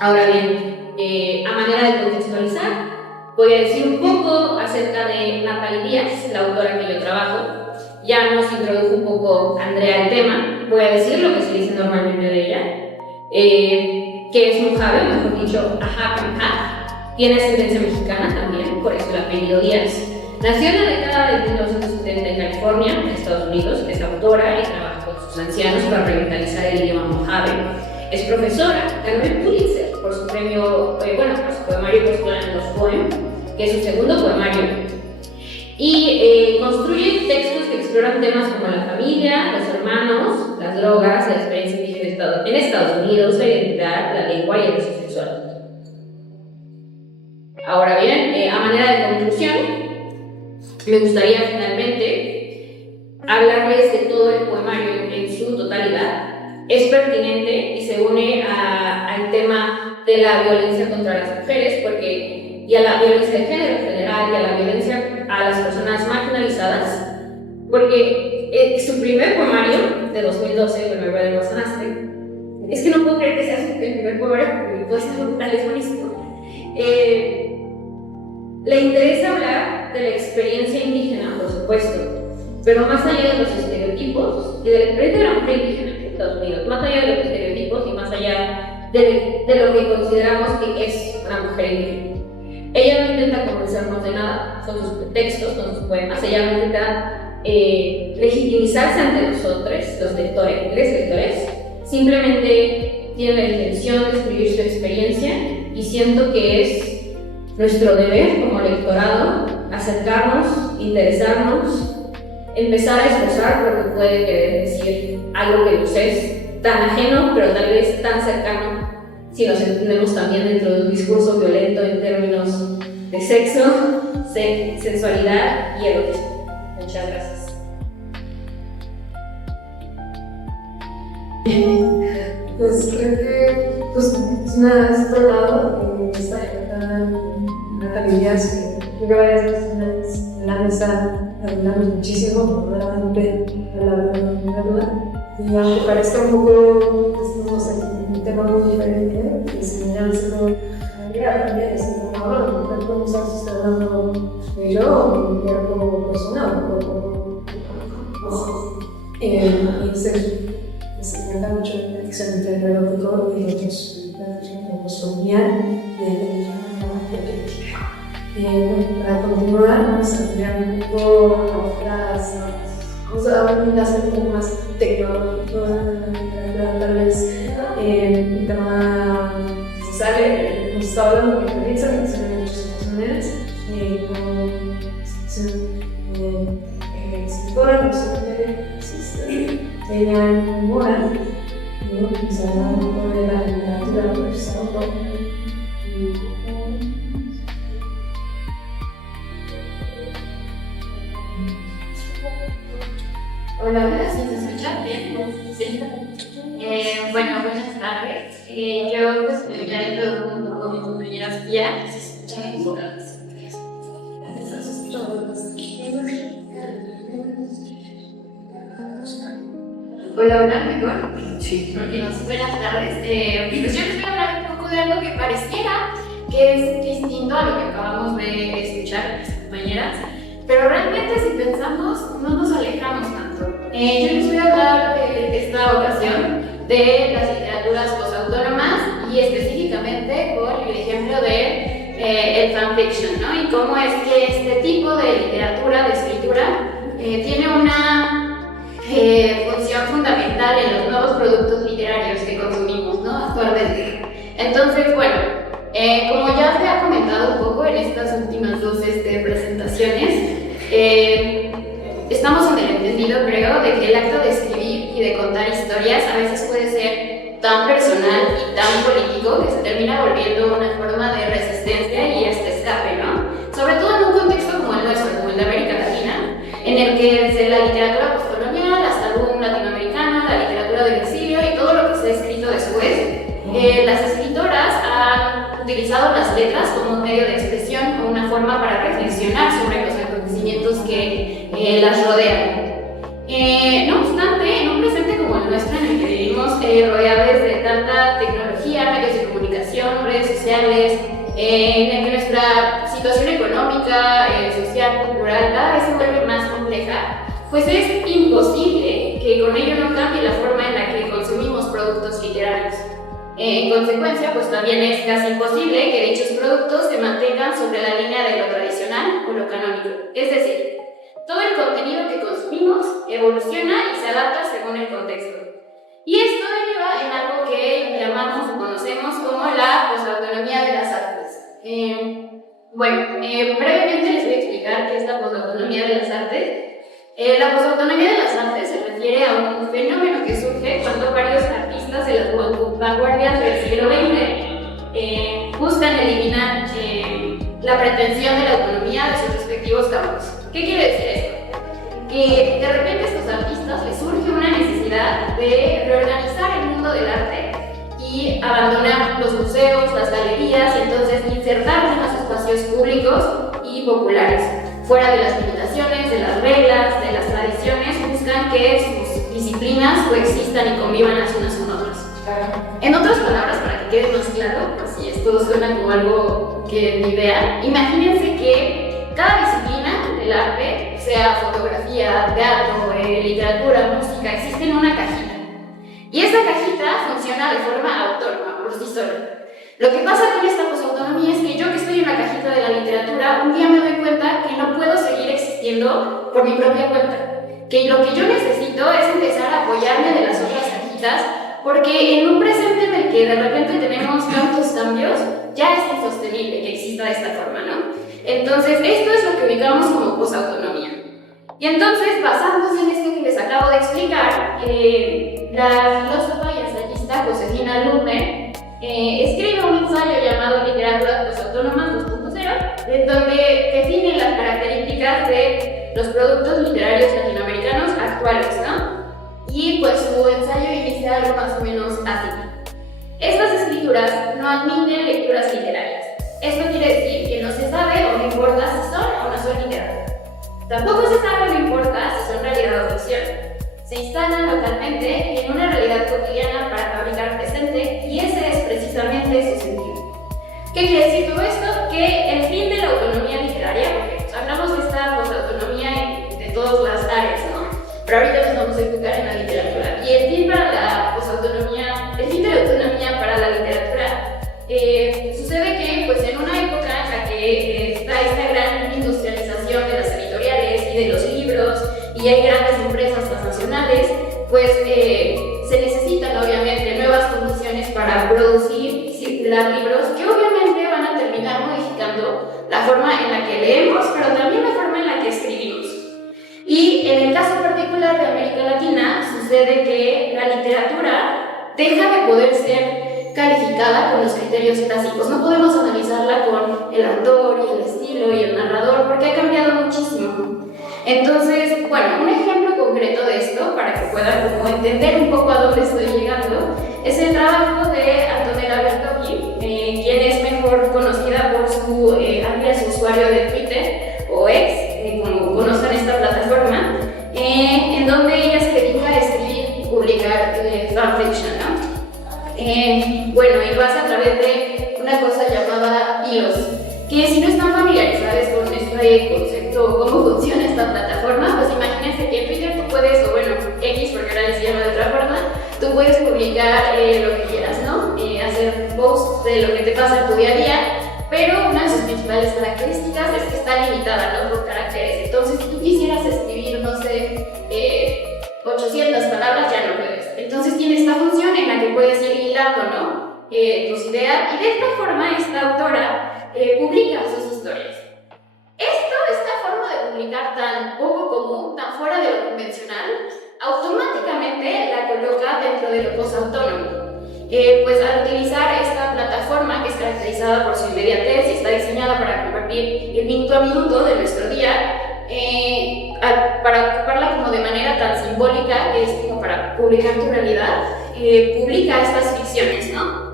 Ahora bien, a manera de contextualizar, voy a decir un poco acerca de Natalie Díaz, la autora que yo trabajo. Ya nos introdujo un poco Andrea al tema, voy a decir lo que se dice normalmente de ella, que es mojave, mejor dicho, ajá, tiene ascendencia mexicana también, por eso el apellido Díaz. Nació en la década de 1970 en California, en Estados Unidos, es autora y trabaja con sus ancianos para revitalizar el idioma mojave. Es profesora, ganó el Pulitzer por su premio, por su poemario Postulando los Poem, que es su segundo poemario. Y construye textos que exploran temas como la familia, los hermanos, las drogas, la experiencia indígena en Estados Unidos, la identidad, la lengua y el uso sexual. Ahora bien, a manera de conclusión, me gustaría finalmente hablarles de todo el poemario en su totalidad. Es pertinente y se une al tema de la violencia contra las mujeres, y a la violencia de género en general, y a la violencia a las personas marginalizadas, porque su primer poemario de 2012, bueno, me lo emocionaste, es que no puedo creer que sea el primer poemario, porque todo es brutal, es buenísimo. Le interesa hablar de la experiencia indígena, por supuesto, pero más allá de los estereotipos y de la experiencia de la mujer indígena en Estados Unidos, más allá de los estereotipos y más allá de lo que consideramos que es una mujer indígena. Ella no intenta convencernos de nada con sus textos, con sus poemas. Ella no intenta legitimizarse ante nosotros, los lectores. Simplemente tiene la intención de escribir su experiencia y siento que es nuestro deber como lectorado acercarnos, interesarnos, empezar a esbozar lo que puede querer decir algo que nos es tan ajeno, pero tal vez tan cercano si nos entendemos también dentro de un discurso violento en términos de sexo, sensualidad y erotismo. Muchas gracias. Pues creo que es otro lado de esta Natalie Díaz, que creo que varias veces en la mesa hablamos muchísimo, verdaderamente la verdad. Y aunque parezca un poco, no sé, un tema muy diferente, que se me hace también es como ahora, no podemos estar hablando de yo o mi cuerpo personal, y se cuenta mucho el excelente erótico y la posturnial de para continuar, vamos a mirar un poco vamos a hacer un poco más tecnológico, tal vez el tema se sale, nos está hablando de experiencia, que se ven en muchas situaciones, como escritora, no sé, ella moral, y se habla un poco de la literatura, pues, Hola, ¿sí se escucha bien? Sí. Bueno, buenas tardes. Yo pues ya introduzco junto con mi compañera Sofía. ¿Se escucha bien? Hola, hola, ¿mejor? Sí. Buenas tardes. Pues yo les voy a hablar un poco de algo que pareciera que es distinto a lo que acabamos de escuchar mis compañeras, pero realmente si pensamos no nos alejamos tanto. Yo les voy a hablar esta ocasión de las literaturas posautónomas y específicamente por el ejemplo de el fanfiction, ¿no? Y cómo es que este tipo de literatura, de escritura, tiene una función fundamental en los nuevos productos literarios que consumimos, ¿no? Actualmente. Entonces, bueno, como ya se ha comentado un poco en estas últimas dos presentaciones, estamos en el entendido, creo, de que el acto de escribir y de contar historias a veces puede ser tan personal y tan político que se termina volviendo una forma de resistencia y hasta escape, ¿no? Sobre todo en un contexto como el nuestro, como el de América Latina, en el que desde la literatura postcolonial hasta el boom latinoamericano, la literatura del exilio y todo lo que se ha escrito después, las escritoras han utilizado las letras como un medio de expresión, como una forma para reflexionar sobre los acontecimientos que las rodean. No obstante, en un presente como el nuestro, en el que vivimos rodeados de tanta tecnología, medios de comunicación, redes sociales, en el que nuestra situación económica, social, cultural cada vez se vuelve más compleja, pues es imposible que con ello no cambie la forma en la que consumimos productos literarios. En consecuencia, pues también es casi imposible que dichos productos se mantengan sobre la línea de lo tradicional o lo canónico. Es decir, todo el contenido que consumimos evoluciona y se adapta según el contexto. Y esto deriva en algo que llamamos o conocemos como la posautonomía de las artes. Brevemente les voy a explicar qué es la posautonomía de las artes. La posautonomía de las artes se refiere a un fenómeno que surge cuando varios artistas de las vanguardias del siglo XX buscan eliminar la pretensión de la autonomía de sus respectivos campos. ¿Qué quiere decir esto? Que de repente a estos artistas les surge una necesidad de reorganizar el mundo del arte y abandonar los museos, las galerías y entonces insertarse en los espacios públicos y populares. Fuera de las limitaciones, de las reglas, de las tradiciones, buscan que sus disciplinas coexistan y convivan las unas con otras. En otras palabras, para que quede más claro, pues si esto suena como algo que ni vean, imagínense que cada disciplina del arte, sea fotografía, teatro, literatura, música, existe en una cajita. Y esa cajita funciona de forma autónoma, por sí sola. Lo que pasa con esta posautonomía es que yo que estoy en la cajita de la literatura, un día me doy cuenta que no puedo seguir existiendo por mi propia cuenta. Que lo que yo necesito es empezar a apoyarme de las otras cajitas, porque en un presente en el que de repente tenemos tantos cambios, ya es insostenible que exista de esta forma, ¿no? Entonces, esto es lo que ubicamos como posautonomía. Y entonces, basándose en esto que les acabo de explicar, la filósofa y ensayista Josefina Ludmer escribe un ensayo llamado Literatura Posautónomas 2.0, en donde define las características de los productos literarios latinoamericanos actuales, ¿no? Y pues su ensayo inicia algo más o menos así. Estas escrituras no admiten lecturas literarias. Esto quiere decir que no se sabe o no importa si son o no son literatura. Tampoco se sabe o no importa si son realidad o ficción. Se instalan localmente y en una realidad cotidiana para fabricar presente, y ese es precisamente su sentido. ¿Qué quiere decir todo esto? Que el fin de la autonomía literaria, porque pues, hablamos de esta posautonomía de todas las áreas, ¿no? Pero ahorita nos vamos a enfocar en la literatura. Y el fin para la posautonomía, el fin de la autonomía para la literatura, sucede que pues en una época en la que está esta gran industrialización de las editoriales y de los libros, y hay grandes empresas transnacionales, pues se necesitan obviamente nuevas condiciones para producir y circular libros que obviamente van a terminar modificando la forma en la que leemos, pero también la forma en la que escribimos. Y en el caso particular de América Latina sucede que la literatura deja de poder ser calificada con los criterios clásicos. No podemos analizarla con el autor y el estilo y el narrador porque ha cambiado muchísimo. Entonces, bueno, un ejemplo concreto de esto, para que puedan como entender un poco a dónde estoy llegando, es el trabajo de Antonella Bertocchi, quien es mejor conocida por su alias usuario de Twitter, o X, como conocen esta plataforma, en donde ella se dedica a escribir y publicar fanfiction, ¿no? Bueno, y lo hace a través de una cosa llamada este concepto, cómo funciona esta plataforma, pues imagínense que en Twitter tú puedes, o bueno, X porque ahora se llama de otra forma, tú puedes publicar lo que quieras, ¿no? Hacer posts de lo que te pasa en tu día a día, pero una de sus principales características es que está limitada, ¿no? Por caracteres. Entonces, si tú quisieras escribir, no sé, 800 palabras, ya no puedes. Entonces tiene esta función en la que puedes ir hilando, ¿no? Tus ideas, y de esta forma esta autora publica sus historias. Esta forma de publicar tan poco común, tan fuera de lo convencional, automáticamente la coloca dentro de lo post-autónomo. Pues al utilizar esta plataforma que es caracterizada por su inmediatez y está diseñada para compartir el minuto a minuto de nuestro día, para ocuparla como de manera tan simbólica, que es como para publicar tu realidad, publica estas ficciones, ¿no?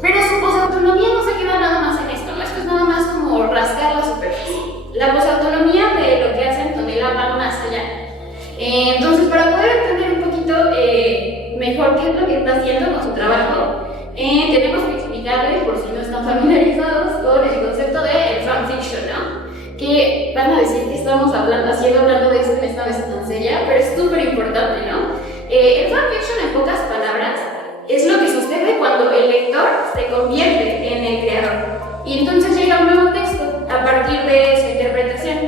Pero su posautonomía no se queda nada más en esto, ¿no? Esto es nada más como rascar la superficie. La posautonomía de lo que hace Antonella va más allá. Entonces, para poder entender un poquito mejor qué es lo que está haciendo con su trabajo, tenemos que explicarle, por si no están familiarizados con el concepto de fanfiction, ¿no? Que van a decir que estamos hablando de esto en esta mesa tan seria, pero es súper importante, ¿no? El fanfiction, en pocas palabras, es lo que sucede cuando el lector se convierte en el creador y entonces llega un nuevo texto a partir de su interpretación.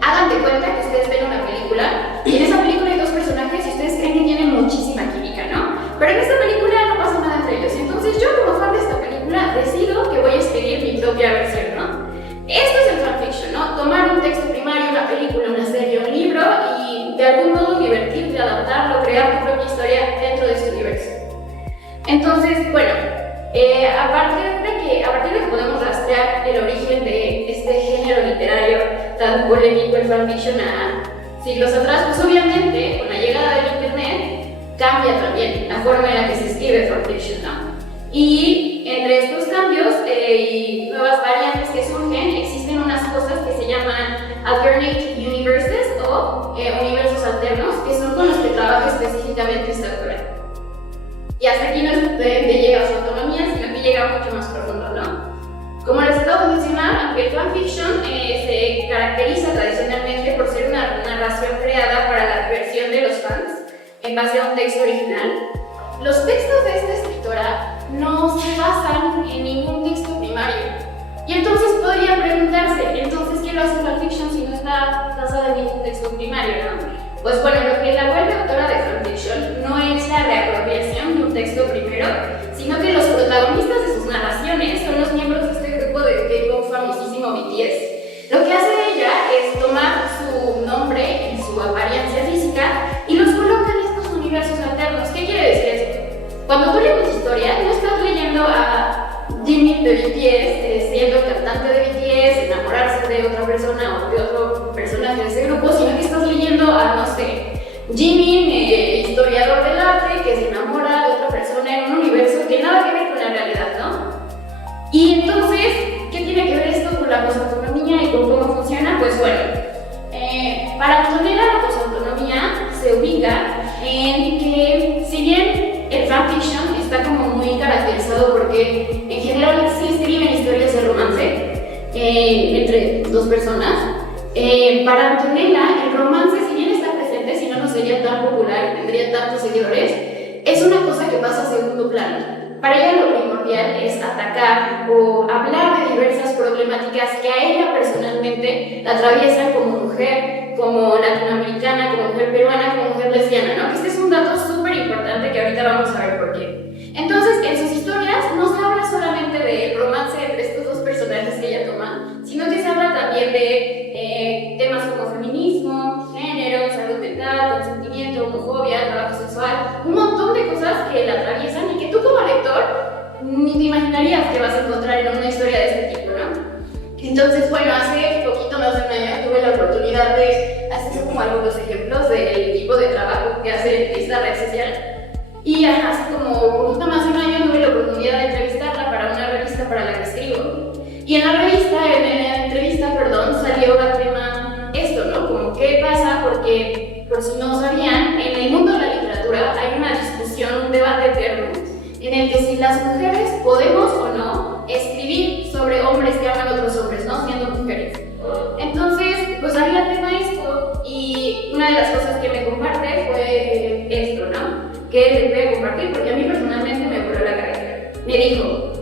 Hagan de cuenta que ustedes ven una película y en esa película hay dos personajes y ustedes creen que tienen muchísima química, ¿no? Pero en esta película no pasa nada entre ellos. Entonces yo, como fan de esta película, decido que voy a escribir mi propia versión, ¿no? Esto es el fanfiction, ¿no? Tomar un texto primario, una película, una serie, un libro y de algún modo divertirte, adaptarlo, crear tu propia historia dentro de este universo. Entonces, bueno, a partir de que podemos rastrear el origen de este género literario tan polémico, el fanfiction, a siglos atrás, pues obviamente con la llegada del internet cambia también la forma en la que se escribe fanfiction, ¿no? Y entre estos cambios y nuevas variantes que surgen, existen unas cosas que se llaman alternate universes o universos alternos, que son con los que trabaja específicamente esta autora. Y hasta aquí no es donde llega su autonomía, sino que llega mucho más profundo, ¿no? Como les acabo de mencionar, aunque el fanfiction se caracteriza tradicionalmente por ser una narración creada para la diversión de los fans en base a un texto original, los textos de esta escritora no se basan en ningún texto primario. Y entonces podrían preguntarse, entonces ¿qué lo hace fanfiction si no está basada en ningún texto primario, no? Pues bueno, lo que la vuelve autora de fanfiction no es la reapropiación de un texto primero, sino que los protagonistas de sus narraciones son los miembros de este grupo de K-pop famosísimo BTS. Lo que hace ella es tomar su nombre y su apariencia física y los coloca en estos universos alternos. ¿Qué quiere decir esto? Cuando tú lees tu historia, no estás leyendo a Jimin de BTS siendo el cantante de BTS, enamorarse de otra persona o de otro personaje de ese grupo, sino que estás leyendo a, no sé, Jimin, historiador del arte, que se enamora de otra persona en un universo que nada que ver con la realidad, ¿no? Y entonces, ¿qué tiene que ver esto con la posautonomía y con cómo funciona? Pues bueno, para Antonella la posautonomía se ubica en que, si bien el fanfiction está como muy caracterizado porque en general sí escriben historias de romance entre dos personas, para Antonella el romance, si bien está presente, si no, no sería tan popular y tendría tantos seguidores, es una cosa que pasa a segundo plano. Para ella lo primordial es atacar o hablar de diversas problemáticas que a ella personalmente la atraviesan como mujer, como latinoamericana, como mujer peruana, como mujer lesbiana, ¿no? Este es un dato súper importante que ahorita vamos a ver por qué. Entonces, en sus historias no se habla solamente del romance entre estos dos personajes que ella toma, sino que se habla también de temas como feminismo, género, salud mental, consentimiento, homofobia, trabajo sexual, un montón de cosas que la atraviesan y que tú como lector ni te imaginarías que vas a encontrar en una historia de este tipo, ¿no? Entonces, bueno, hace poquito más de un año tuve la oportunidad de hacer como algunos ejemplos del equipo de trabajo que hace esta red social. Y hace como poquito más de un año tuve la oportunidad de entrevistarla para una revista para la que escribo. Y en la entrevista, salió al tema esto, ¿no? Como qué pasa, porque por si no sabían, en el mundo de la literatura hay una discusión, un debate eterno, en el que si las mujeres podemos o no escribir sobre hombres que aman a otros hombres, ¿no? Siendo mujeres. me dijo,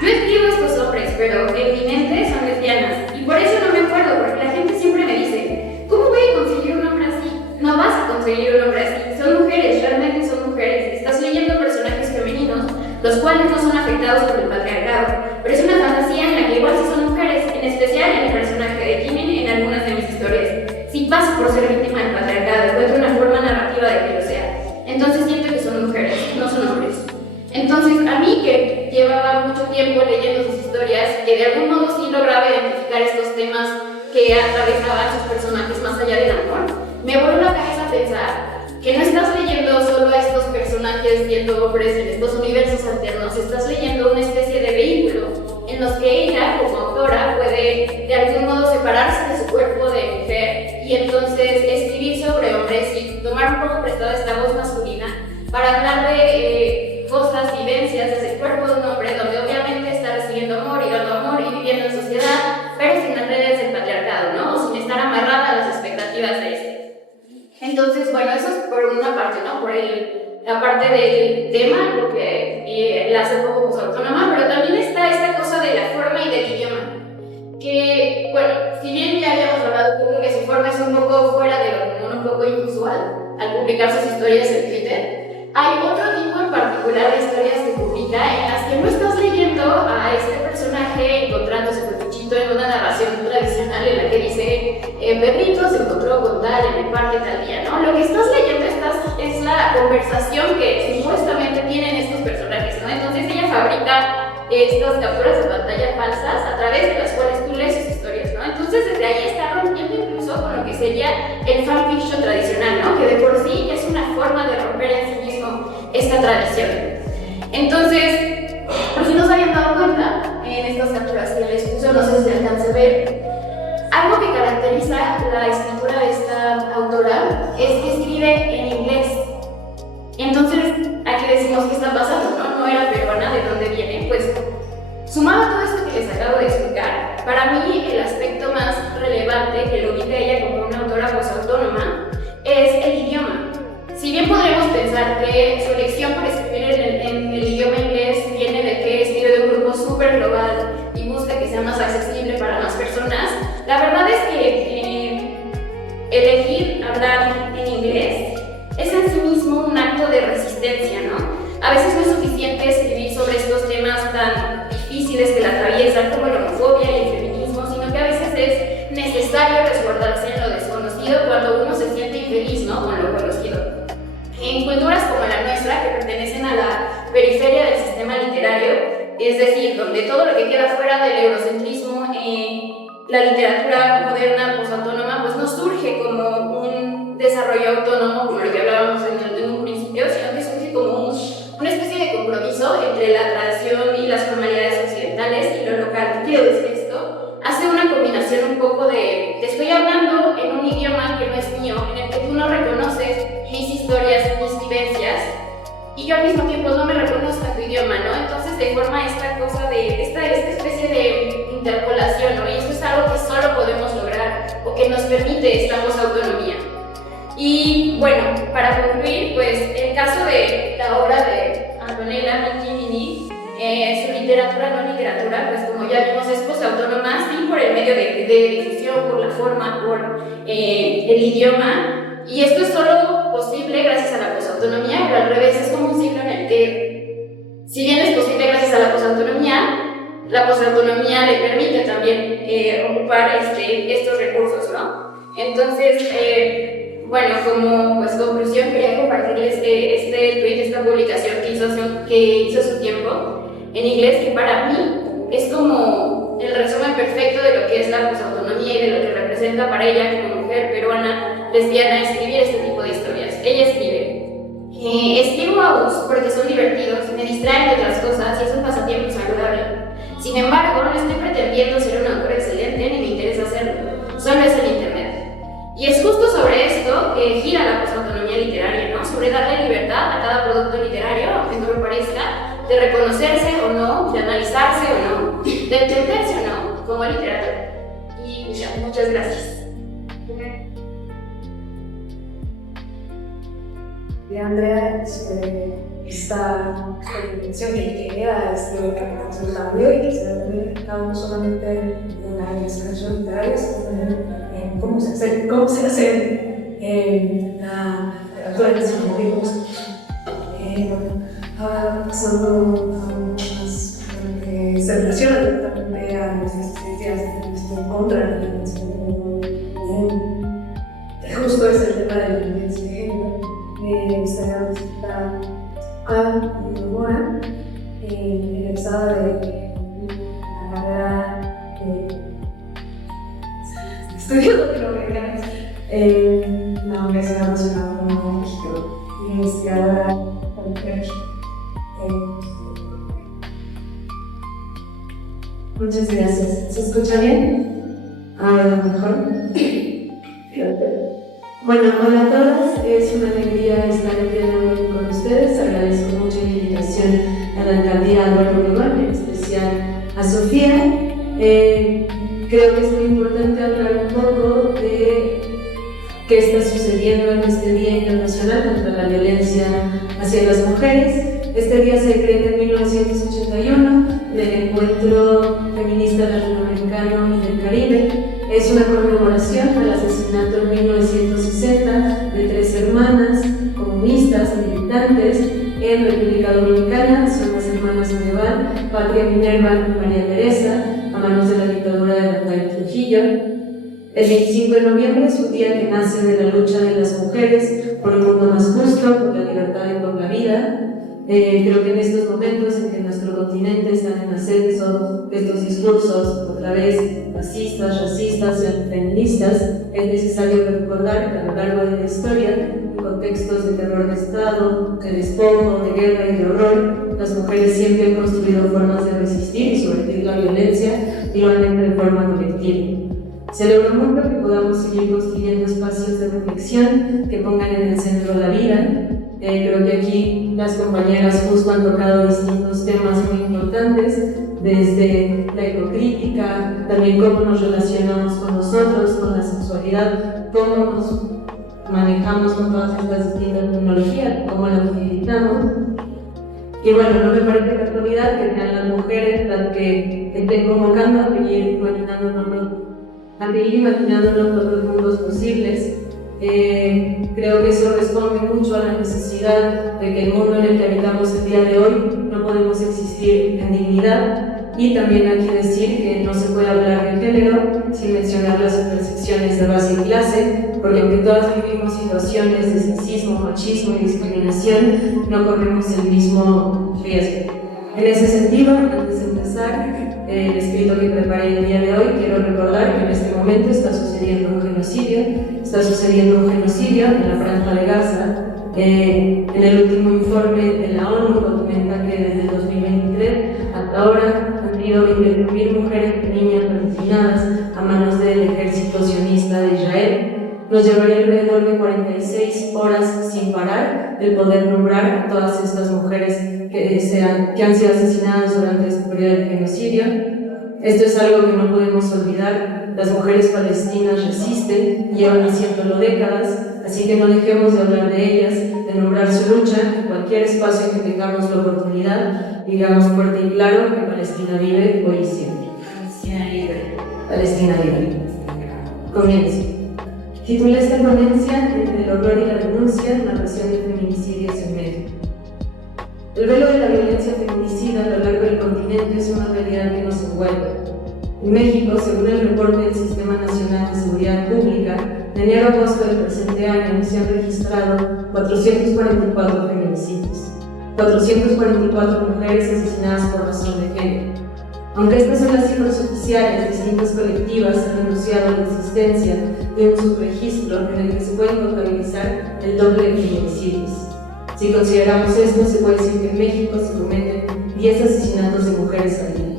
yo escribo a estos hombres, pero en mi mente son lesbianas. Y por eso no me acuerdo, porque la gente siempre me dice, ¿cómo voy a conseguir un hombre así? No vas a conseguir un hombre así. Son mujeres, realmente son mujeres. Estás leyendo personajes femeninos, los cuales no son afectados por el patriarcado. Pero es una fantasía en la que igual sí son mujeres, en especial en el personaje de Jimin en algunas de mis historias. Si paso por ser víctima del patriarcado, encuentro una forma narrativa de que lo sea. Entonces siento que son mujeres, no son hombres. Entonces, a mí que llevaba mucho tiempo leyendo sus historias, que de algún modo sí lograba identificar estos temas que atravesaban sus personajes más allá del amor, me voló la cabeza a pensar que no estás leyendo solo a estos personajes siendo hombres en estos universos alternos, estás leyendo una especie de vehículo en los que ella, como autora, puede de algún modo separarse de su cuerpo de mujer y entonces escribir sobre hombres y tomar un poco prestada esta voz masculina para hablar de cosas, vivencias desde el cuerpo de un hombre, donde obviamente está recibiendo amor y dando amor y viviendo en sociedad, pero sin las redes del patriarcado, ¿no? O sin estar amarrada a las expectativas de este. Entonces, bueno, eso es por una parte, ¿no? Por la parte del tema, lo que la hace un poco autónoma, pero también está esta cosa de la forma y del idioma. Que, bueno, si bien ya habíamos hablado, creo que su forma es un poco fuera de lo común, un poco inusual al publicar sus historias en Twitter. Hay otro tipo en particular de historias que publica en las que no estás leyendo a este personaje encontrándose con Chuchito en una narración tradicional en la que dice Pedrito se encontró con tal en el parque tal día, ¿no? Lo que estás leyendo es la conversación que supuestamente tienen estos personajes, ¿no? Entonces ella fabrica estas capturas de pantalla falsas a través de las cuales tú lees sus historias, ¿no? Entonces desde ahí está rompiendo incluso con lo que sería el fanfiction tradicional, ¿no? Que de por sí es una forma de romper en sí mismo esta tradición. Entonces, por si no se habían dado cuenta, en estas capturas que les puse, no sé si alcance a ver, algo que caracteriza la escritura de esta autora es que escribe en inglés. Entonces, aquí decimos qué está pasando, ¿no? No era peruana, ¿de dónde viene? Pues, sumado a todo esto que les acabo de explicar, para mí el aspecto más relevante que lo ubica a ella como una autora pues autónoma es el idioma. Si bien podremos pensar que su elección por escribir en el idioma inglés viene de que escribe de un grupo súper global y busca que sea más accesible para más personas, la verdad es que elegir hablar en inglés es en sí mismo un acto de resistencia, ¿no? A veces no es suficiente escribir sobre estos temas tan difíciles que la atraviesan como la homofobia y el feminismo, sino que a veces es necesario resguardarse en lo desconocido cuando uno se siente infeliz, ¿no? Con lo conocido. En culturas como la nuestra, que pertenecen a la periferia del sistema literario, es decir, donde todo lo que queda fuera del eurocentrismo, la literatura moderna posautónoma, pues no surge como un desarrollo autónomo, como lo que hablábamos en un principio, sino que surge como una especie de compromiso entre la tradición y las formalidades occidentales y lo local. ¿Qué quiero decir esto? Hace una combinación un poco de te estoy hablando en un idioma que no es mío, en el que tú no reconoces mis historias, mis vivencias, y yo al mismo tiempo no me reconozco en tu idioma, ¿no? Entonces se forma esta cosa de, esta especie de interpolación, ¿no? Y eso es algo que solo podemos lograr, o que nos permite esta autonomía. Y bueno, para concluir, pues el caso de la obra de Antonella Michelini, su literatura no literatura, pues como ya vimos es posautónoma, sí por el medio de difusión, por la forma, por el idioma. Y esto es solo posible gracias a la posautonomía, pero al revés, es como un ciclo en el que, si bien es posible gracias a la posautonomía le permite también ocupar estos recursos, ¿no? Entonces, bueno, como pues, conclusión, quería compartirles este tweet, esta publicación que hizo su tiempo en inglés, que para mí es como el resumen perfecto de lo que es la posautonomía y de lo que representa para ella como mujer peruana lesbiana escribir este tipo de historias. Ella escribe: escribo a bus porque son divertidos, me distraen de otras cosas y es un pasatiempo saludable. Sin embargo, no estoy pretendiendo ser una autora excelente ni me interesa hacerlo, solo es el internet. Y es justo sobre esto que gira la posautonomía literaria, ¿no? Sobre darle libertad a cada producto literario, aunque no lo parezca, de reconocerse o no, de analizarse o no, de entenderse o no como literatura. Y ya, muchas gracias. Andrea, esta dimensión que queda este cambio y que se debe no solamente en la expresión literaria, sino también en cómo se hace la literatura en estos momentos. Ahora pasando a más que se relaciona directamente a nuestras experiencias en contra de la violencia de género. Justo es el tema de la violencia de género. Me gustaría visitar a Mora, egresada de la carrera de estudios latinoamericanos en la Universidad Nacional de México, investigadora con muchas gracias. ¿Se escucha bien? A lo mejor. Bueno, hola a todas, es una alegría estar el día de hoy con ustedes. Agradezco mucho la invitación a la alcaldía Álvaro Obregón, en especial a Sofía. Creo que es muy importante hablar un poco de qué está sucediendo en este Día Internacional contra la Violencia hacia las Mujeres. Este día se creó en 1981 en el Encuentro Feminista Latinoamericano y del Caribe. Es una conmemoración al asesinato en 1960 de 3 hermanas comunistas militantes en República Dominicana. Son las hermanas Medieval, Patria Minerva y María Teresa, a manos de la dictadura de Rafael Trujillo. El 25 de noviembre es un día que nace de la lucha de las mujeres por un mundo más justo, por la libertad y por la vida. Creo que en estos momentos en que nuestro continente está en ascenso estos discursos, otra vez fascistas, racistas y feministas, es necesario recordar que a lo largo de la historia, en contextos de terror de Estado, de despojo, de guerra y de horror, las mujeres siempre han construido formas de resistir y subvertir la violencia y lo han hecho de forma colectiva. Celebro mucho que podamos seguir construyendo espacios de reflexión que pongan en el centro la vida. Creo que aquí las compañeras justo han tocado distintos temas muy importantes, desde la ecocrítica, también cómo nos relacionamos con nosotros, con la sexualidad, cómo nos manejamos con todas estas distintas tecnologías, cómo las utilizamos. Y bueno, no me parece casualidad que sean las mujeres las que estén convocando a seguir imaginándonos otros mundos posibles. Creo que eso responde mucho a la necesidad de que el mundo en el que habitamos el día de hoy no podemos existir en dignidad, y también hay que decir que no se puede hablar de género sin mencionar las intersecciones de raza y clase, porque aunque todas vivimos situaciones de sexismo, machismo y discriminación, no corremos el mismo riesgo. En ese sentido, antes de empezar el escrito que preparé el día de hoy, quiero recordar que en este momento está sucediendo un genocidio en la Franja de Gaza. En el último informe de la ONU documenta que desde el 2023 hasta ahora han tenido 20.000 mujeres y niñas asesinadas a manos del ejército sionista de Israel. Nos llevaría alrededor de 46 horas sin parar el poder nombrar a todas estas mujeres que han sido asesinadas durante este periodo de genocidio. Esto es algo que no podemos olvidar. Las mujeres palestinas resisten, llevan haciéndolo décadas, así que no dejemos de hablar de ellas, de nombrar su lucha en cualquier espacio en que tengamos la oportunidad, digamos fuerte y claro que Palestina vive hoy y siempre. Palestina libre. Palestina libre. Comienzo. Titulé esta ponencia Entre el horror y la denuncia, narración de feminicidios en México. El velo de la violencia feminicida a lo largo del continente es una realidad que nos envuelve. En México, según el reporte del Sistema Nacional de Seguridad Pública, de enero a agosto del presente año se han registrado 444 feminicidios, 444 mujeres asesinadas por razón de género. Aunque estas son las cifras oficiales, distintas colectivas han denunciado la existencia de un subregistro en el que se pueden contabilizar el doble de feminicidios. Si consideramos esto, se puede decir que en México se cometen 10 asesinatos de mujeres al día.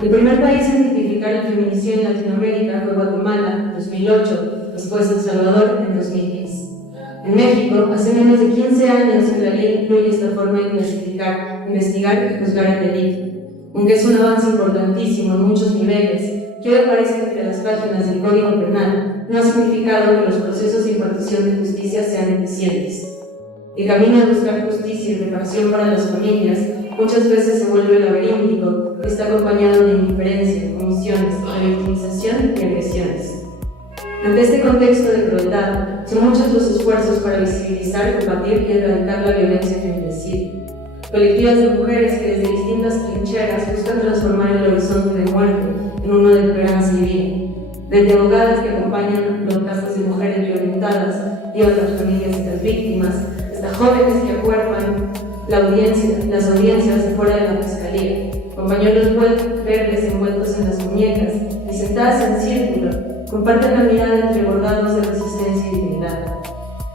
El primer país en identificar el feminicidio en Latinoamérica fue Guatemala en 2008, después El Salvador en 2010. En México, hace menos de 15 años la ley incluye esta forma de investigar y juzgar el delito. Aunque es un avance importantísimo en muchos niveles, que hoy aparece entre las páginas del Código Penal, no ha significado que los procesos de impartición de justicia sean eficientes. El camino de buscar justicia y reparación para las familias muchas veces se vuelve laberíntico y está acompañado de indiferencia, omisiones, revictimización y agresiones. Ante este contexto de crueldad, son muchos los esfuerzos para visibilizar, combatir y erradicar la violencia feminicida. Colectivas de mujeres que desde distintas trincheras buscan transformar el horizonte de muerte en uno de esperanza y vida. Desde abogadas que acompañan los casos de mujeres violentadas y a las familias de las víctimas, hasta jóvenes que acuerpan las audiencias de fuera de la fiscalía, con pañuelos verdes envueltos en las muñecas y sentadas en círculo, comparten la mirada entre bordados de resistencia y dignidad.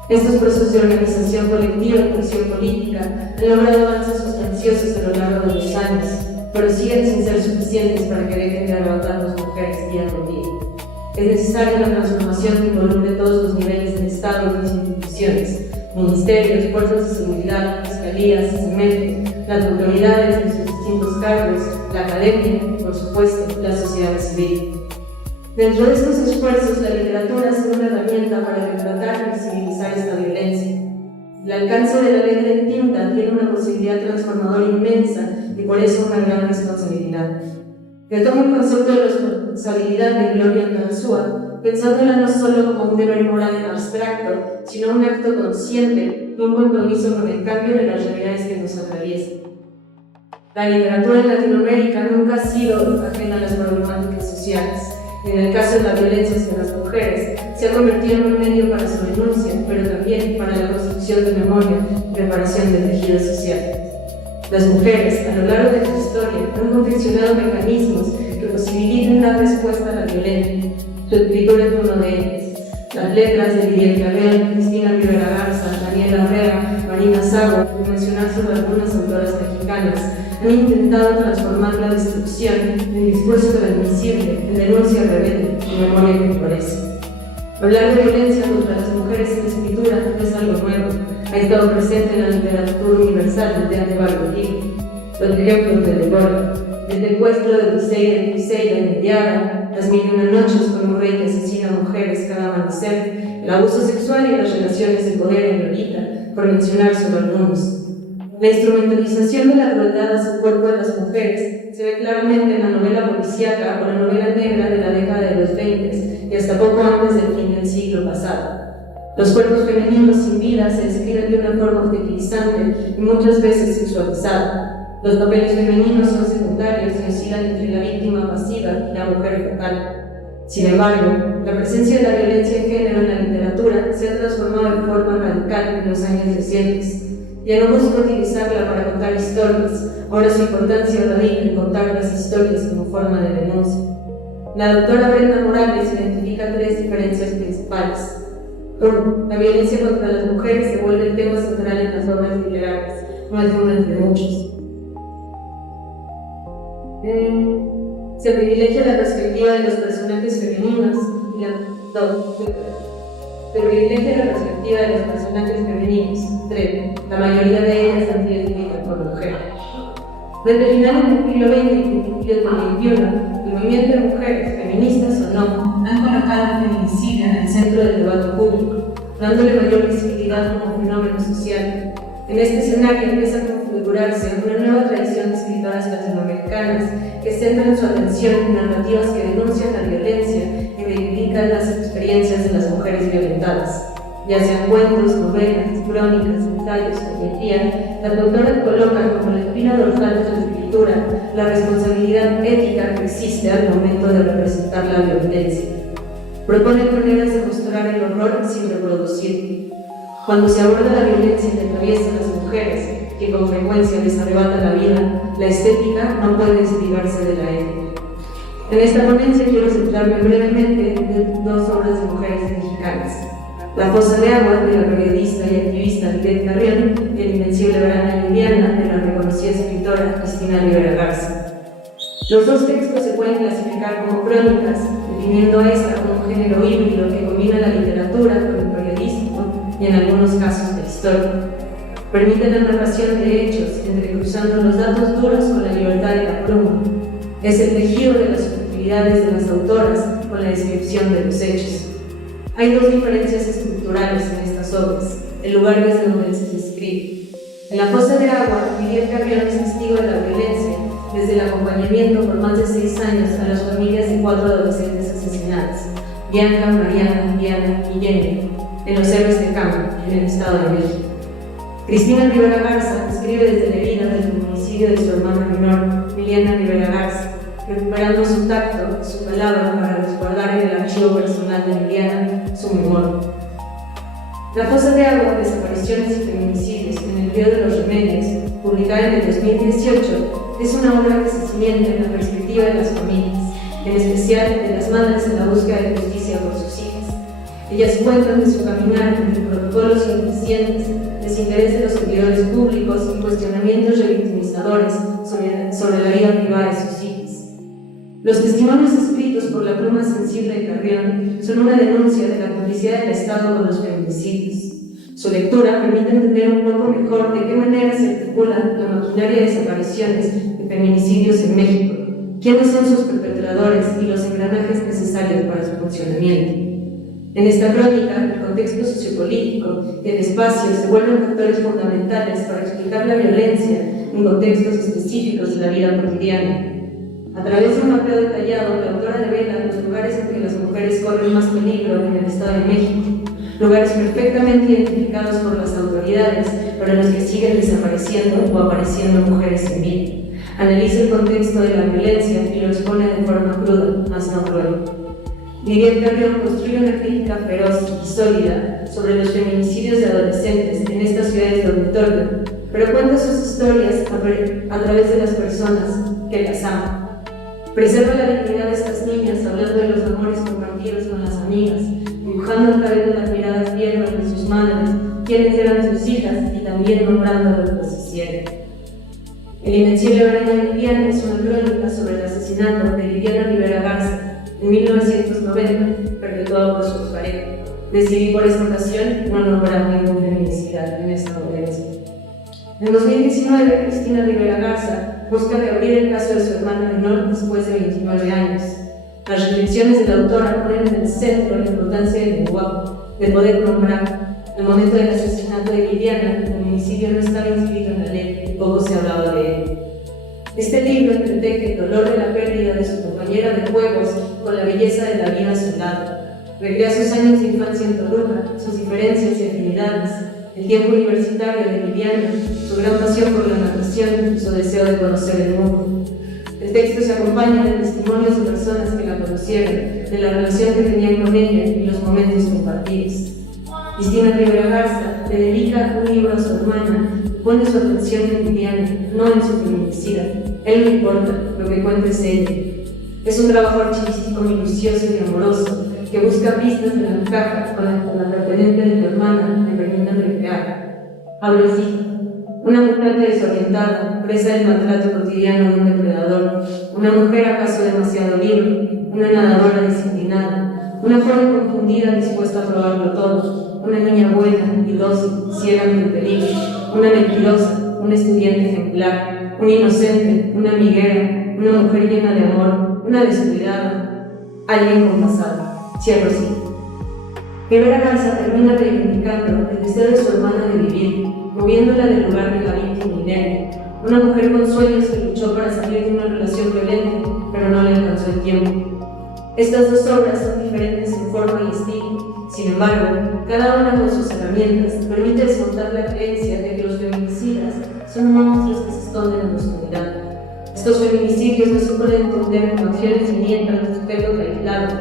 Estos procesos de organización colectiva y presión política han logrado avances sustanciosos a lo largo de los años, pero siguen sin ser suficientes para que dejen de arrebatar a las mujeres día con día. Es necesaria una transformación que involucre todos los niveles del Estado y las instituciones, ministerios, fuerzas de seguridad, fiscalías, cementos, las autoridades en sus distintos cargos, la academia y, por supuesto, la sociedad civil. Dentro de estos esfuerzos, la literatura es una herramienta para retratar y visibilizar esta violencia. El alcance de la letra en tinta tiene una posibilidad transformadora inmensa y por eso una gran responsabilidad. Retomo el concepto de responsabilidad de Gloria Anzaldúa, pensándola no solo como un deber moral en abstracto, sino un acto consciente y un compromiso con el cambio de las realidades que nos atraviesan. La literatura en Latinoamérica nunca ha sido ajena a las problemáticas sociales. En el caso de la violencia hacia las mujeres, se ha convertido en un medio para su denuncia, pero también para la construcción de memoria y reparación del tejido social. Las mujeres, a lo largo de su historia, han confeccionado mecanismos que posibiliten dar respuesta a la violencia. Su escritura es uno de ellos. Las letras de Lidia Clavel, Cristina Rivera Garza, Daniela Herrera, Marina Sago, por mencionar sobre algunas autoras mexicanas, han intentado transformar la destrucción en discurso transmisible, en denuncia rebelde, en memoria que florece. Hablar de violencia contra las mujeres en escritura no es algo nuevo, ha estado presente en la literatura universal desde hace varios siglos. Los ejemplos de Débora, el secuestro de Briseida en Diara, las 1001 noches con un rey que asesina a mujeres cada amanecer, el abuso sexual y las relaciones de poder en Lolita, por mencionar solo algunos. La instrumentalización de la crueldad a su cuerpo de las mujeres se ve claramente en la novela policíaca o la novela negra de la década de los 20 y hasta poco antes del fin del siglo pasado. Los cuerpos femeninos sin vida se describen de una forma objetivizante y muchas veces sexualizada. Los papeles femeninos son secundarios y oscilan entre la víctima pasiva y la mujer focal. Sin embargo, la presencia de la violencia en género en la literatura se ha transformado de forma radical en los años recientes. Ya no busca utilizarla para contar historias, ahora su importancia radica en contar las historias como forma de denuncia. La doctora Brenda Morales identifica tres diferencias principales. 1. La violencia contra las mujeres se vuelve el tema central en las obras literarias, no es una entre muchos. Se privilegia la perspectiva de los personajes femeninos y se privilegia la perspectiva de los personajes femeninos. 3. La mayoría de ellas han sido escritas por mujeres. Desde finales del siglo XX y principios del XXI, el movimiento de mujeres, feministas o no, han colocado el feminicidio en el centro del debate público, dándole mayor visibilidad como fenómeno social. En este escenario empieza a configurarse una nueva tradición de escritoras latinoamericanas que centran su atención en narrativas que denuncian la violencia y reivindican las experiencias de las mujeres violentadas. Ya sean cuentos, novelas, crónicas, ensayos, poesía, las autoras colocan como la espina dorsal de su escritura la responsabilidad ética que existe al momento de representar la violencia. Proponen maneras de mostrar el horror sin reproducir. Cuando se aborda la violencia que atraviesan las mujeres, que con frecuencia les arrebata la vida, la estética no puede desligarse de la ética. En esta ponencia quiero centrarme brevemente en dos obras de mujeres mexicanas: La fosa de agua, de la periodista y activista Lidet Carrión, y El invencible verano de Indiana, de la reconocida escritora Cristina Rivera Garza. Los dos textos se pueden clasificar como crónicas, definiendo a esta como un género híbrido que combina la literatura con el periodismo y en algunos casos la historia. Permite la narración de hechos, entrecruzando los datos duros con la libertad de la pluma. Es el tejido de las subtilidades de las autoras con la descripción de los hechos. Hay dos diferencias estructurales en estas obras: el lugar desde donde se escribe: en la fosa de agua, Miguel Carrión es testigo de la violencia desde el acompañamiento por más de 6 años a las familias de 4 adolescentes asesinadas, Bianca, Mariana, Diana y Jenny, en los héroes de campo, en el Estado de México. Cristina Rivera Garza escribe desde la herida del feminicidio de su hermana menor, Liliana Rivera Garza, recuperando su tacto, su palabra para resguardar en el archivo personal de Liliana su memoria. La fosa de agua, desapariciones y feminicidios en el río de los Remedios, publicada en el 2018, es una obra que se cimienta en la perspectiva de las familias, en especial de las madres en la búsqueda de justicia por sus hijas. Ellas cuentan de su caminar entre protocolos ineficientes, desinterés de los servidores públicos y cuestionamientos revictimizadores sobre la vida privada de sus hijas. Los testimonios escritos por la pluma sensible de Carrión son una denuncia de la complicidad del Estado con los feminicidios. Su lectura permite entender un poco mejor de qué manera se articula la maquinaria de desapariciones de feminicidios en México, quiénes son sus perpetradores y los engranajes necesarios para su funcionamiento. En esta crónica, el contexto sociopolítico y el espacio se vuelven factores fundamentales para explicar la violencia en contextos específicos de la vida cotidiana. A través de un mapeo detallado, la autora revela los lugares en que las mujeres corren más peligro en el Estado de México, lugares perfectamente identificados por las autoridades, pero en los que siguen desapareciendo o apareciendo mujeres sin vida. Analiza el contexto de la violencia y lo expone de forma cruda, más no cruel. Miguel Carrión construye una crítica feroz y sólida sobre los feminicidios de adolescentes en estas ciudades de dormitorio, pero cuenta sus historias a través de las personas que las aman. Preserva la dignidad de estas niñas hablando de los amores compartidos con las amigas, dibujando a través de las miradas tiernas de sus madres quiénes eran sus hijas y también nombrando lo que se hicieron. El Invencible Braña de Liliana es una crónica sobre el asesinato de Liliana Rivera Garza en 1990, perpetuado por su pareja. Decidí por esta ocasión no nombrar ninguna femicidad en esta audiencia. En 2019, Cristina Rivera Garza busca reabrir el caso de su hermana menor después de 29 años. Las reflexiones de la autora ponen en el centro la importancia del lenguaje, de poder nombrar. En el momento del asesinato de Liliana, el feminicidio no estaba inscrito en la ley y poco se hablaba de él. Este libro entreteje el dolor de la pérdida de su compañera de juegos con la belleza de la vida a su lado. Recrea sus años de infancia en Toluca, sus diferencias y afinidades, el tiempo universitario de Liliana, su gran pasión por la natación y su deseo de conocer el mundo. El texto se acompaña de testimonios de personas que la conocieron, de la relación que tenían con ella y los momentos compartidos. Cristina Rivera Garza le dedica un libro a su hermana y pone su atención en Liliana, no en su feminicidio. Él no importa, lo que cuenta es ella. Es un trabajo archivístico minucioso y amoroso que busca pistas de la caja con la pertenente de tu hermana que permitan recrear. Hablo así. Una mujer desorientada, presa del maltrato cotidiano de un depredador, una mujer acaso demasiado libre, una nadadora disciplinada, una joven confundida dispuesta a probarlo todo, una niña buena y dócil, ciega ante el peligro, una mentirosa, un estudiante ejemplar, un inocente, una amiguera, una mujer llena de amor, una descuidada, alguien con pasado. Cierro así. Rivera Garza termina reivindicando el deseo de su hermana de vivir, moviéndola del lugar de la víctima inerte, una mujer con sueños que luchó para salir de una relación violenta, pero no le alcanzó el tiempo. Estas dos obras son diferentes en forma y estilo, sin embargo, cada una con sus herramientas permite desmontar la creencia de que los feminicidas son monstruos que se esconden en la oscuridad. Estos feminicidios no se pueden entender como acciones violentas de sujetos aislados.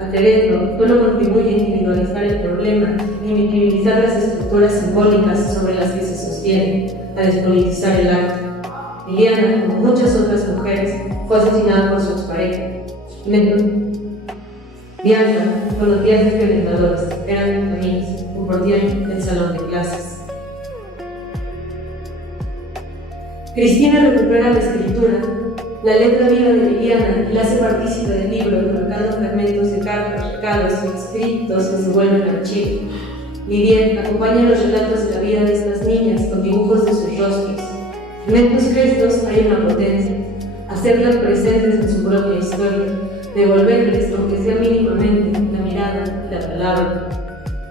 Hacer esto solo contribuye a individualizar el problema y invisibilizar las estructuras simbólicas sobre las que se sostiene, a despolitizar el arte. Liliana, como muchas otras mujeres, fue asesinada por su expareja. Bianca conocía a sus violentadores, eran amigos, compartían el salón de clases. Cristina recupera la escritura, la letra viva de Liliana y la hace partícipe del libro, colocando fragmentos de cartas, recados y escritos que se vuelven archivo. Liliana acompaña los relatos de la vida de estas niñas con dibujos de sus rostros. En estos gestos hay una potencia, hacerlas presentes en su propia historia, devolverles, aunque sea mínimamente, la mirada y la palabra.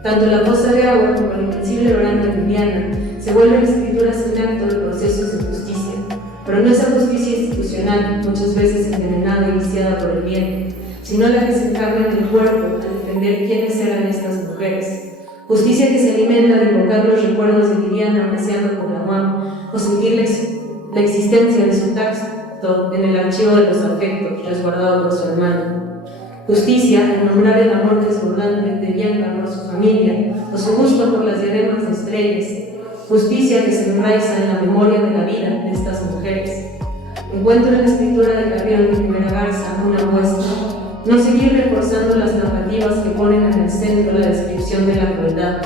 Tanto la fosa de agua como la invencible Oranda de Liliana Se vuelven escrituras en acto de procesos de justicia, pero no esa justicia institucional, muchas veces envenenada y viciada por el bien, sino la que se encarna en el cuerpo al defender quiénes eran estas mujeres. Justicia que se alimenta de invocar los recuerdos de Liliana paseando por la UAM o sentir la existencia de su texto en el archivo de los afectos resguardado por su hermano. Justicia en nombrar el amor desbordante de Bianca por su familia o su gusto por las diademas de estrellas. Justicia que se enraiza en la memoria de la vida de estas mujeres. Encuentro en la escritura de Gabriel Rivera Garza una muestra. No seguir reforzando las narrativas que ponen en el centro la descripción de la crueldad.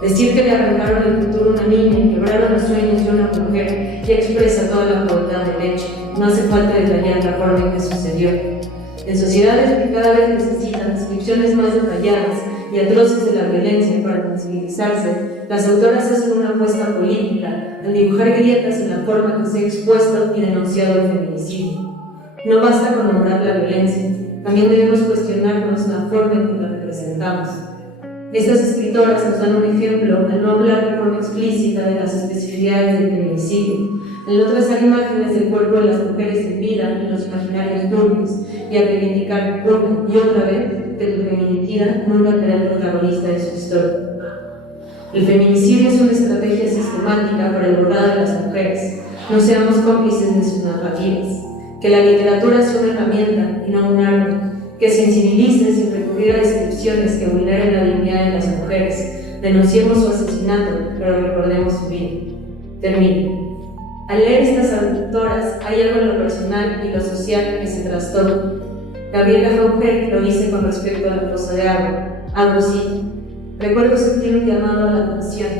Decir que le arrancaron el futuro a una niña y quebraron los sueños de una mujer ya expresa toda la crueldad del hecho. No hace falta detallar la forma en que sucedió. En sociedades que cada vez necesitan descripciones más detalladas y atroces de la violencia para sensibilizarse, las autoras hacen una apuesta política al dibujar grietas en la forma que se ha expuesto y denunciado el feminicidio. No basta con nombrar la violencia, también debemos cuestionarnos la forma en que la representamos. Estas escritoras nos dan un ejemplo al no hablar de forma explícita de las especificidades del feminicidio, al no trazar imágenes del cuerpo de las mujeres en vida en los imaginarios turbios y a reivindicar una y otra vez que el feminicida nunca será el protagonista de su historia. El feminicidio es una estrategia sistemática para el borrado de las mujeres. No seamos cómplices de sus narrativas. Que la literatura es una herramienta y no un arma. Que sensibilice sin recurrir a descripciones que vulneren la dignidad de las mujeres. Denunciemos su asesinato, pero recordemos su vida. Termino. Al leer estas autoras hay algo en lo personal y lo social que se trastoca. Gabriela Hauper lo dice con respecto a la prosa de Agua. Abro sí. Recuerdo sentir un llamado a la acción,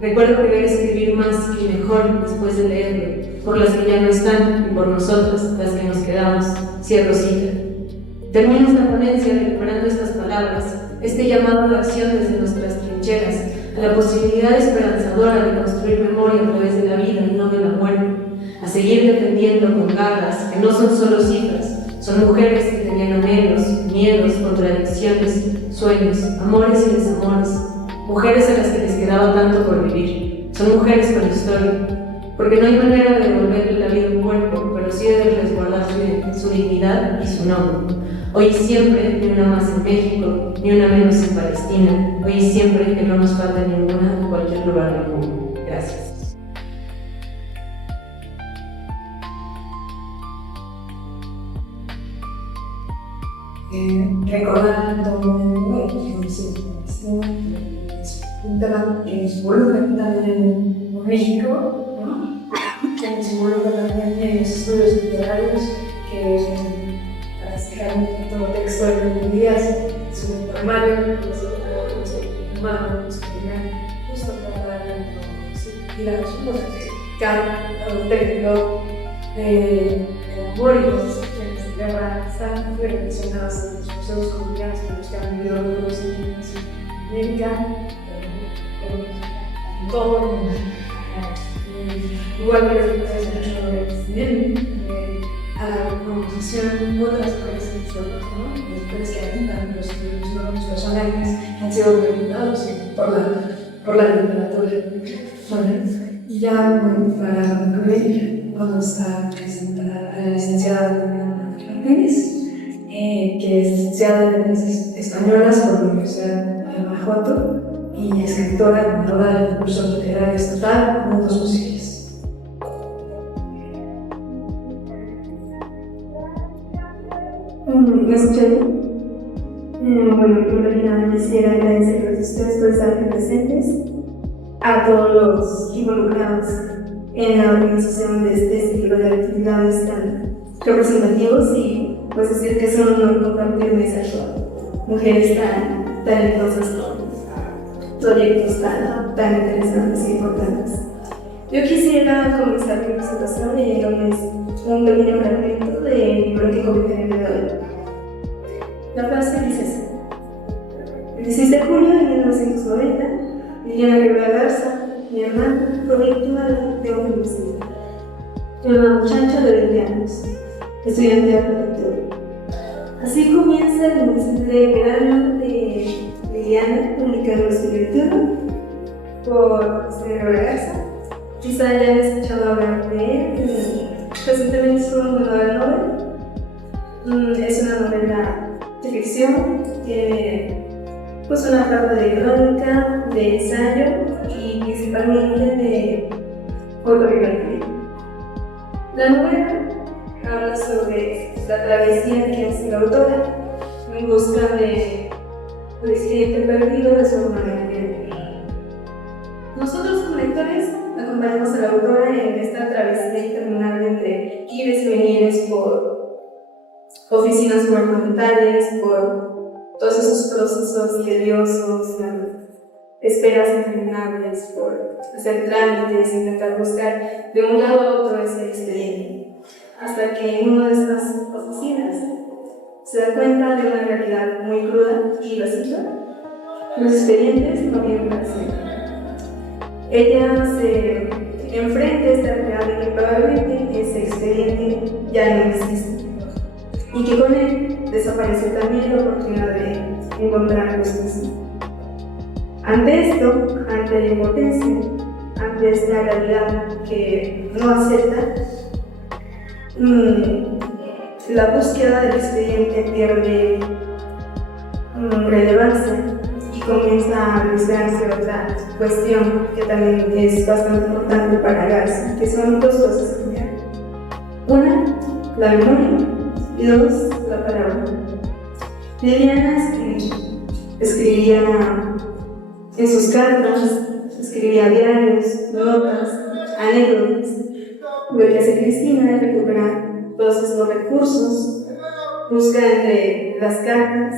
Recuerdo querer escribir más y mejor después de leerlo, por las que ya no están y por nosotras, las que nos quedamos. Cierro cita. Termino esta ponencia recuperando estas palabras, este llamado a la acción desde nuestras trincheras, a la posibilidad esperanzadora de construir memoria a través de la vida y no de la muerte, a seguir defendiendo con garras que no son solo cifras, son mujeres que tenían anhelos, miedos, contradicciones, sueños, amores y desamores, mujeres a las que les quedaba tanto por vivir, son mujeres con historia, porque no hay manera de devolverle la vida a un cuerpo, pero sí de resguardar su dignidad y su nombre. Hoy y siempre, ni una más en México, ni una menos en Palestina, hoy y siempre que no nos falte ninguna en cualquier lugar del mundo. Gracias. Recordando un tema que nos involucra también en México, ¿no? Que nos involucra también en estudios literarios, que para sacar un poquito de texto de los días, es un poemario, justo para y la respuesta que cada técnico de amor y los están muy relacionados a los museos colombianos con los que han vivido los indígenas en América, en todo, igual que las mujeres a la colonización, otras mujeres que habitan los nuevos personajes que han sido representados por la literatura. Y ya para concluir, vamos a presentar a la licenciada que es licenciada en Letras Españolas por la Universidad de Guanajuato y escritora ganadora del concurso literario estatal Mundos Posibles. ¿Me escuchan? Bueno, primero quisiera agradecer a ustedes por estar aquí presentes, a todos los involucrados en la organización de este ciclo de actividades tan representativos y pues decir que son un honor compartir mesa con mujeres tan talentosas con proyectos tan interesantes e importantes. Yo quisiera comenzar mi presentación leyéndoles un pequeño fragmento del libro que comenté el día de hoy. La frase dice así: el 16 de julio de 1990, Liliana Rivera Garza, mi hermana, fue víctima de un femicidio. Era una muchacha de 20 años, estudiante de arquitectura. Así comienza el mensaje de verano de Liliana, publicado en su lectura. por Gabriel Garza. Quizá hayan escuchado hablar de él. Recientemente hizo una nueva novela. Es una novela de ficción, pues una trama de crónica, de ensayo y principalmente de autobiografía. La novela habla sobre la travesía que hace la autora en busca de el estudiante perdido de su hermana. Nosotros como lectores acompañamos a la autora en esta travesía interminable entre ires y venires por oficinas gubernamentales, por todos esos procesos tediosos, esperas interminables, por hacer trámites, intentar buscar de un lado a otro ese expediente, hasta que en una de estas oficinas se da cuenta de una realidad muy cruda y básica. Los expedientes no vienen para siempre. Ella se enfrenta a esta realidad de que probablemente ese expediente ya no existe y que con él desaparece también la oportunidad de encontrar justicia. Ante esto, ante la impotencia, ante esta realidad que no acepta, la búsqueda del expediente pierde relevancia y comienza a buscarse otra cuestión que también es bastante importante para Garza, que son dos cosas. Una, la memoria, y dos, la palabra. Liliana escribía en sus cartas, escribía diarios, notas, anécdotas. Lo que hace Cristina es recuperar todos esos recursos, busca entre las cartas,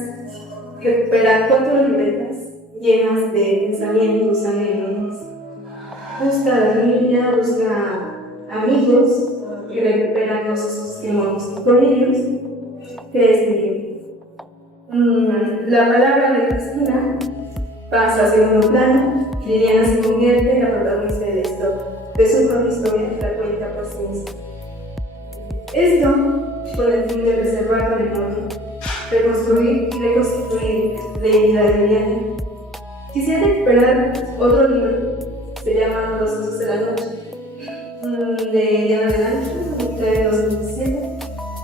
recupera 4 libretas llenas de pensamientos, anécdotas. Busca a la familia, busca amigos y recupera todos esos testimonios con ellos. Que es la palabra de Cristina pasa a segundo plano y Liliana se convierte en la protagonista de la historia, de su propia historia que la cuenta por sí misma. Esto con el fin de preservar la memoria, reconstruir y reconstituir la identidad de Liliana. Quisiera recuperar otro libro, se llama Los Hechos de la Noche, de Diana del Ángel, de 2017.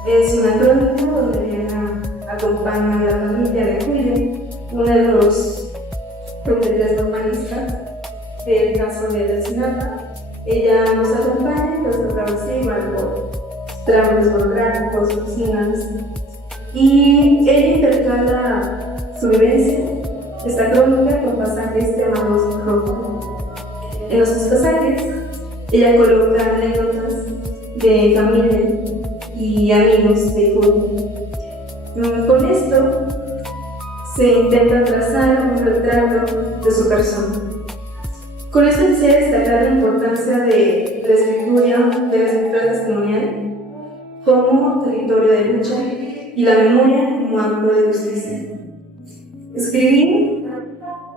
Es una crónica donde Liliana acompaña a la familia de Julio, uno de los propietarios normalistas del caso de Ayotzinapa. Ella nos acompaña y nos atravesamos igual por trámites burocráticos, oficinas, y ella intercala su vivencia, esta crónica, con pasajes llamados micrófonos. En los pasajes, ella coloca anécdotas de familia y amigos de Julio. Con esto se intenta trazar un retrato de su persona. Con esto quisiera destacar la importancia de la escritura testimonial como territorio de lucha y la memoria como acto de justicia. Escribir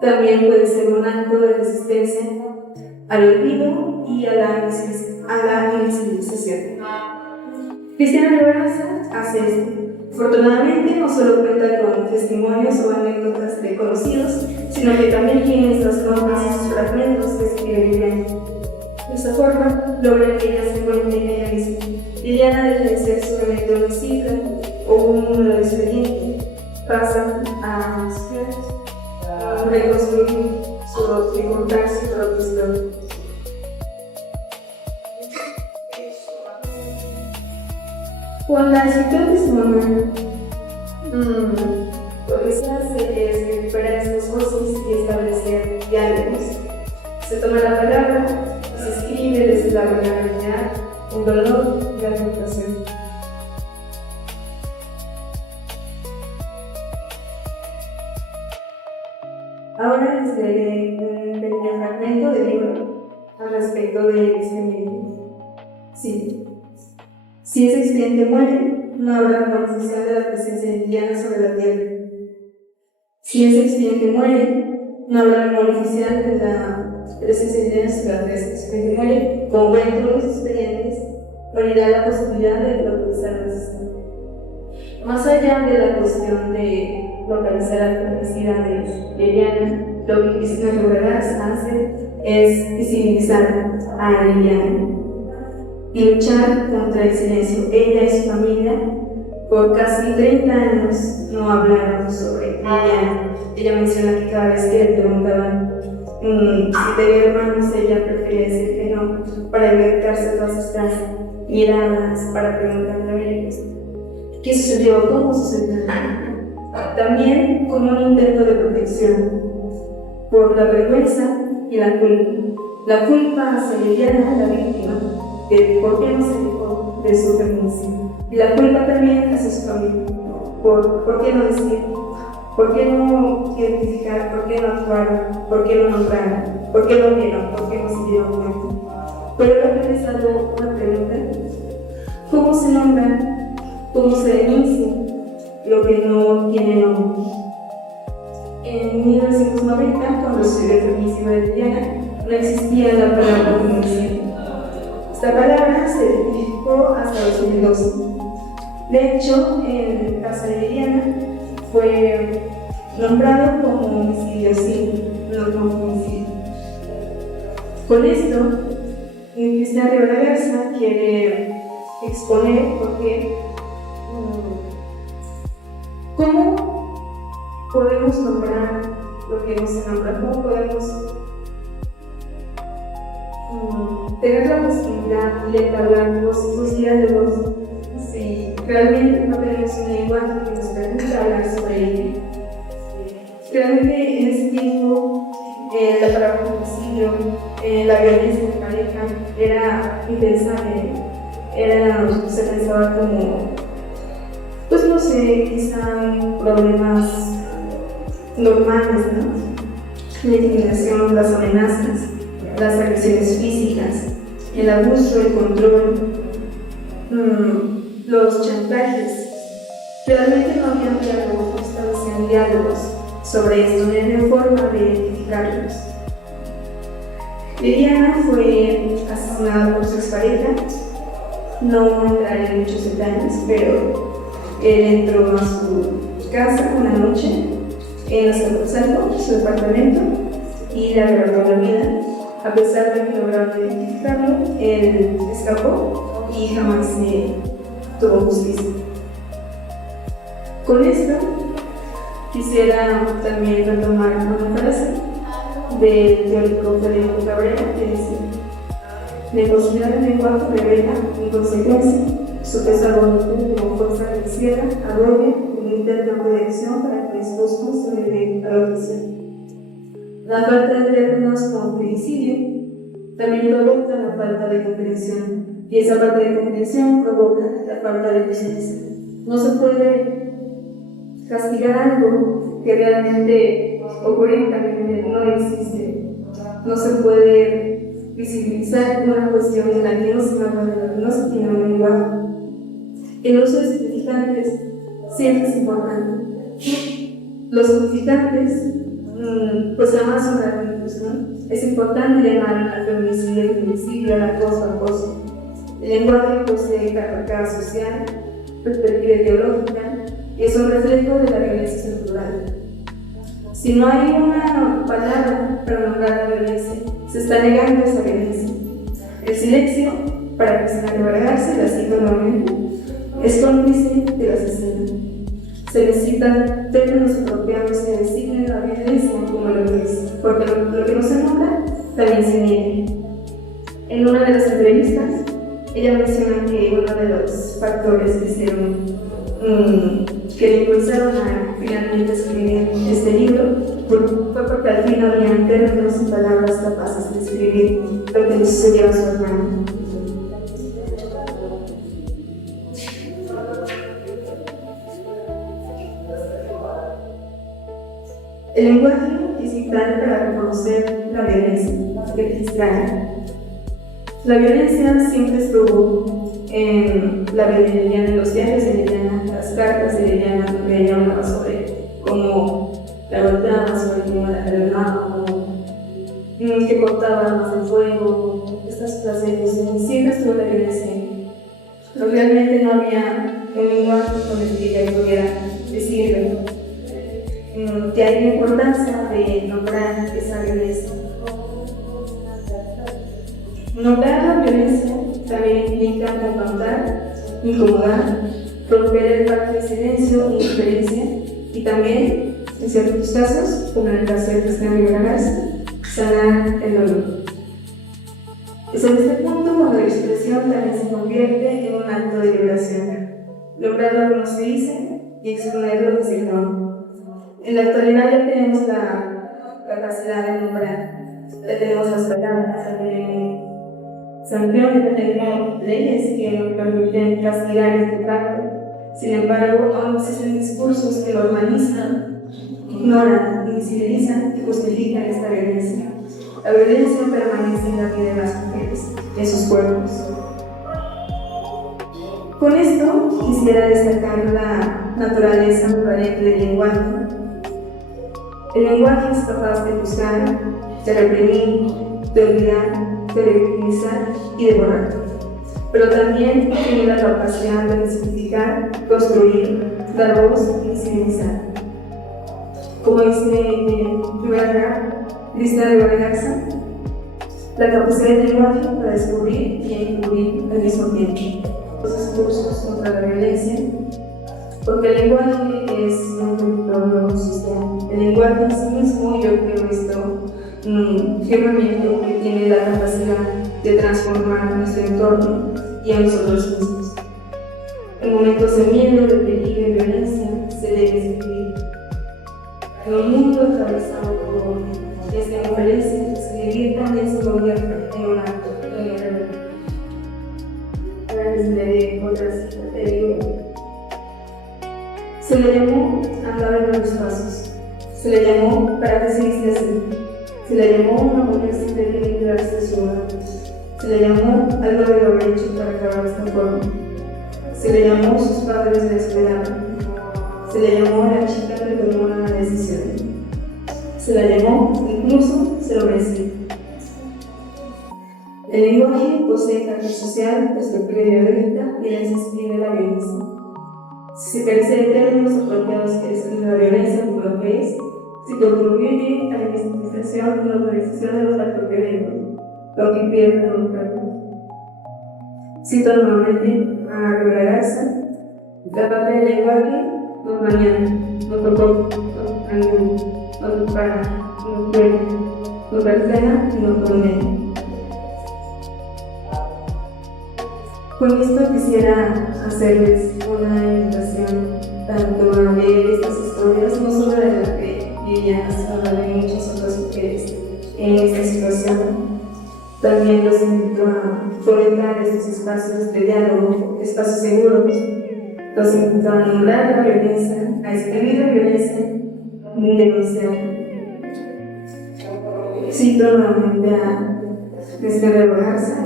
también puede ser un acto de resistencia al olvido y a la invisibilización. Cristina Lorenza hace esto. Afortunadamente no solo cuenta con testimonios o anécdotas de conocidos, sino que también tiene estas notas y sus fragmentos que escribe Liliana. De esa forma, logra que ella se cuente en ella misma. Liliana deja de ser solamente una cifra o un número de expediente, pasa a reconstruir y contar su propia historia. Con la escritura testimonial, lo que se hace es recuperar estas voces y establecer diálogos. Se toma la palabra y se escribe desde la vulnerabilidad, el dolor y la aceptación. Ahora les leeré un pequeño fragmento del libro al respecto de expediente. Sí. Si ese expediente muere, no habrá razón oficial de la presencia de Liliana sobre la tierra. Si ese expediente muere, no habrá memoria oficial de la presencia de Liliana sobre la tierra. Si ese expediente muere, como ven todos los expedientes, morirá la posibilidad de localizar al asesino. Más allá de la cuestión de localizar al femicida de Liliana, lo que Cristina Lorenza hace es visibilizar a Liliana y luchar contra el silencio. Ella y su familia por casi 30 años no hablaron sobre Liliana. Ella menciona que cada vez que le preguntaban si tenía hermanos, ella prefería decir que no, para evitarse todas estas miradas, para preguntarle a ellos qué sucedió, cómo sucedió. También como un intento de protección por la vergüenza y la culpa. La culpa hacia Liliana, la víctima, de por qué no se dijo de su feminicidio. Y la culpa también hacia su familia, por qué no decir, por qué no identificar, por qué no actuar, por qué no nombrar, por qué no vieron, por qué no se dieron cuenta. Pero he realizado una pregunta: ¿cómo se nombra, cómo se denuncia lo que no tiene nombre? En 1990, cuando se dio el feminicidio de Liliana, no existía la palabra feminicidio. Esta palabra se identificó hasta 2012. De hecho, en el caso de Liliana fue nombrado como homicidio simple, no como homicidio. Con esto, Cristian Rivera Garza quiere exponer por qué, cómo podemos nombrar lo que no se nombra, cómo podemos tener la posibilidad de entablar los diálogos si realmente no tenemos un lenguaje que nos permita hablar sobre ello. Realmente en ese tiempo la palabra homicidio, la violencia de pareja era impensable, se pensaba como, pues no sé, quizá problemas normales, ¿no? La intimidación, las amenazas, las agresiones físicas, el abuso, el control, los chantajes. Realmente no había diálogos, no establecían diálogos sobre esto, no había forma de identificarlos. Liliana fue asesinada por su expareja, no entraré en muchos detalles, pero él entró a su casa una noche en Azcapotzalco, su departamento, y le agarró la vida. A pesar de que lograron identificarlo, él escapó y jamás tuvo justicia. Con esto, quisiera también retomar una frase del teórico Federico Cabrera que dice: la imposibilidad del lenguaje revela, en consecuencia, su pesar voluntad como fuerza que cierra, arrolla un intento de proyección para que dispuestos sobreviven a la opresión. La falta de términos como femicidio también provoca la falta de comprensión, y esa falta de comprensión provoca la falta de justicia. No se puede castigar algo que realmente ocurrentemente no existe. No se puede visibilizar una cuestión en la que no se tiene un lenguaje. El uso de significantes siempre es importante. Los significantes pues jamás son gratuitos, ¿no? Es importante llamar al feminicidio, al acoso, al acoso. El lenguaje posee carga social, perspectiva ideológica, y es un reflejo de la violencia estructural. Si no hay una palabra para nombrar la violencia, se está negando esa violencia. El silencio, para Cristina Rivera Garza, la cito nuevamente, es cómplice del asesino. Se necesitan términos apropiados que designen la violencia como lo que es, porque lo que no se nombra también se niega. En una de las entrevistas, ella menciona que uno de los factores que hicieron, que le impulsaron a finalmente escribir este libro fue porque al fin habían términos y palabras capaces de escribir lo que le sucedió a su hermano. El lenguaje es vital para reconocer la violencia que registrara. La violencia siempre estuvo en la vida de Liliana, en los viajes de Liliana, las cartas de Liliana, donde ella hablaba sobre cómo la golpeaba, sobre cómo la calmaba, que cortaba armas de fuego, estas frases, siempre estuvo la violencia. Pero realmente no había un lenguaje con el que ella pudiera decirlo. Que hay la importancia de nombrar esa violencia. Nombrar la violencia también implica confrontar, incomodar, romper el pacto de silencio e indiferencia y también, en ciertos casos, como en el caso de Cristian Rivera Garza, sanar el dolor. Es en este punto cuando la expresión también se convierte en un acto de liberación. Lograr lo que no se dice y exponer lo que se ignora. En la actualidad ya tenemos la capacidad de nombrar, ya tenemos las palabras, ya tenemos sanciones, ya tenemos leyes que nos permiten castigar este pacto. Sin embargo, aún existen discursos que normalizan, ignoran, invisibilizan y justifican esta violencia. La violencia permanece en la vida de las mujeres, en sus cuerpos. Con esto quisiera destacar la naturaleza aparente del lenguaje. El lenguaje es capaz de juzgar, de reprimir, de olvidar, de revictimizar y de borrar. Pero también tiene la capacidad de resignificar, construir, dar voz y visibilizar. Como dice Cristian Rivera Garza, la capacidad del lenguaje para descubrir y encubrir al mismo tiempo. Los discursos contra la violencia, porque el lenguaje es un territorio social. El lenguaje en sí mismo, yo creo esto firmemente, que tiene la capacidad de transformar nuestro entorno y a nosotros mismos. En momentos de miedo, de peligro y violencia, se debe escribir. En un mundo atravesado por esta violencia, escribir también se convierte en un acto de guerra. De otra cita, te digo, se le llamó andar en los pasos, se le llamó para que seguiste así, se le llamó una mujer sin pedir librarse de su hogar, se le llamó algo de lo hecho para acabar esta forma, se le llamó sus padres la esperaban, se le llamó a la chica que tomó una decisión, se la llamó, incluso se lo merecía. El lenguaje posee carácter social, perspectiva violenta y les escribe la violencia. Si se carece de términos apropiados que describen la violencia como lo que es, si contribuye a la investigación y la organización de los actos violentos, lo que impide los cuerpos. Cito nuevamente a Rivera Garza: la parte del lenguaje nos mañana, nos tocó, nos angula, nos prepara, nos duele, nos refleja y nos condena. Con esto quisiera hacerles una invitación tanto a leer estas historias, no solo de la que vivían, sino de muchas otras mujeres en esta situación. También los invito a fomentar estos espacios de diálogo, espacios seguros. Los invito a nombrar la violencia, a escribir la violencia, denunciar. Cito nuevamente a Cristian Rivera Garza,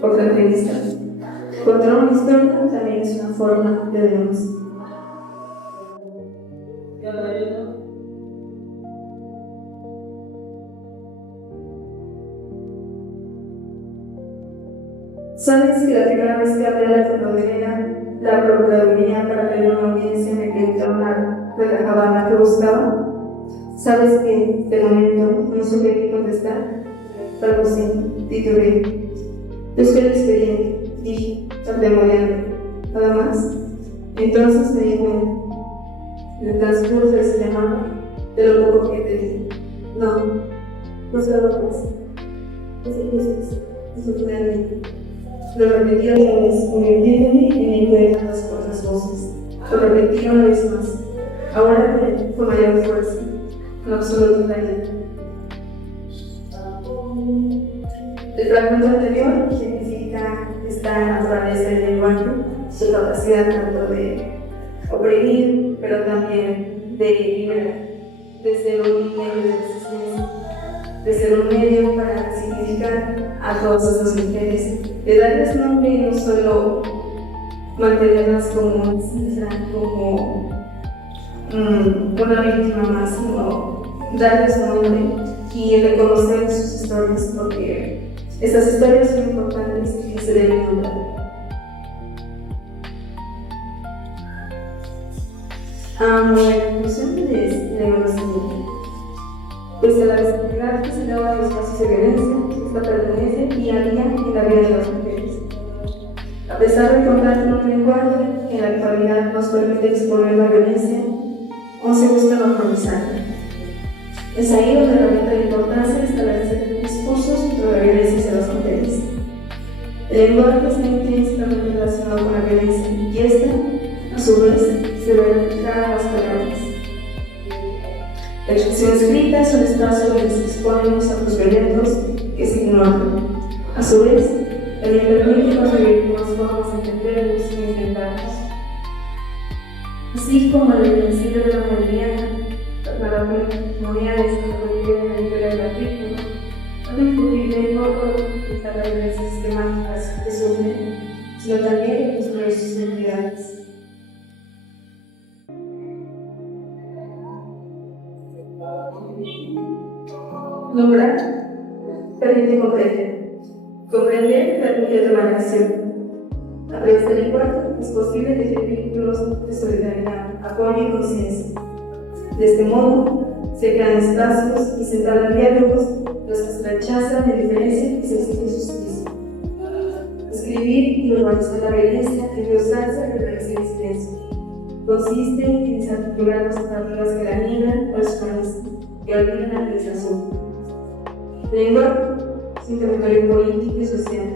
otra entrevista. Contar una historia también es una forma de denuncia. ¿Sabes que la primera vez que hablé a la Procuraduría para pedir una audiencia me preguntaron de la cabana que buscaba? ¿Sabes que de momento no supe qué contestar? Balbuceé, titubeé. Busqué el expediente, dije, tartamudeando, nada más. Entonces me di cuenta, en el transcurso de ese llamado, de lo poco que te dije. No se lo pasa. Eso fue realmente. Lo repetí otra vez, convirtiéndome en eco de tantas otras voces. Lo repetí una vez más, ahora con mayor fuerza, con absoluta claridad. El fragmento anterior significa esta naturaleza del lenguaje, su capacidad tanto de oprimir, pero también de liberar, de ser un medio de resistencia, de ser un medio para significar a todas esas mujeres, de darles nombre y no solo mantenerlas como una víctima más, sino darles nombre y reconocer sus historias, porque estas historias son importantes y se deben nombrar. La conclusión de lo siguiente. Desde la visibilidad que se da a los casos de violencia, esta pertenencia y alía en la vida de las mujeres. A pesar de contar con un lenguaje que en la actualidad nos permite exponer la violencia, aún se busca normalizarla. Es ahí donde realmente la importancia de establecer discursos sobre la violencia hacia las mujeres. El lenguaje está intrínsecamente relacionado con la violencia y esta, a su vez, se ve reflejada en las palabras. La expresión escrita es un espacio donde se exponen los actos violentos que se ignoran. A su vez, también permite construir nuevas formas de entenderlos y enfrentarlos. Así como el principio de la mayoría, las memoriales que se refieren a la editorial gratuita, no discutir no solo esta violencia sistemática que sufren, sino también construir sus identidades. Lograr permite comprender. Comprender permite tomar acción. A través del lenguaje es posible tejer vínculos de solidaridad, apoyo y conciencia. De este modo, se crean espacios y se entablan diálogos los que se rechazan de diferencia y se exige justicia. Escribir y normalizar la violencia es usarse de reflexión y silencio. Consiste en desarticular las narrativas que la niegan o desconocen, que olvidan la realización. El lenguaje es un territorio político y social.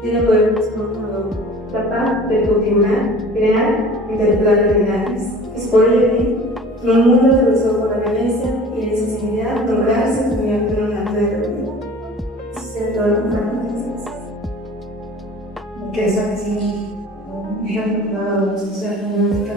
Tiene poder transformador, capaz de configurar, crear y interpretar realidades. Es por ello que en un mundo atravesado por la violencia y la insensibilidad, lograr se convierte en un acto de rebeldía. Eso sería todo lo que que es así, un ejemplo de la sociedad económica,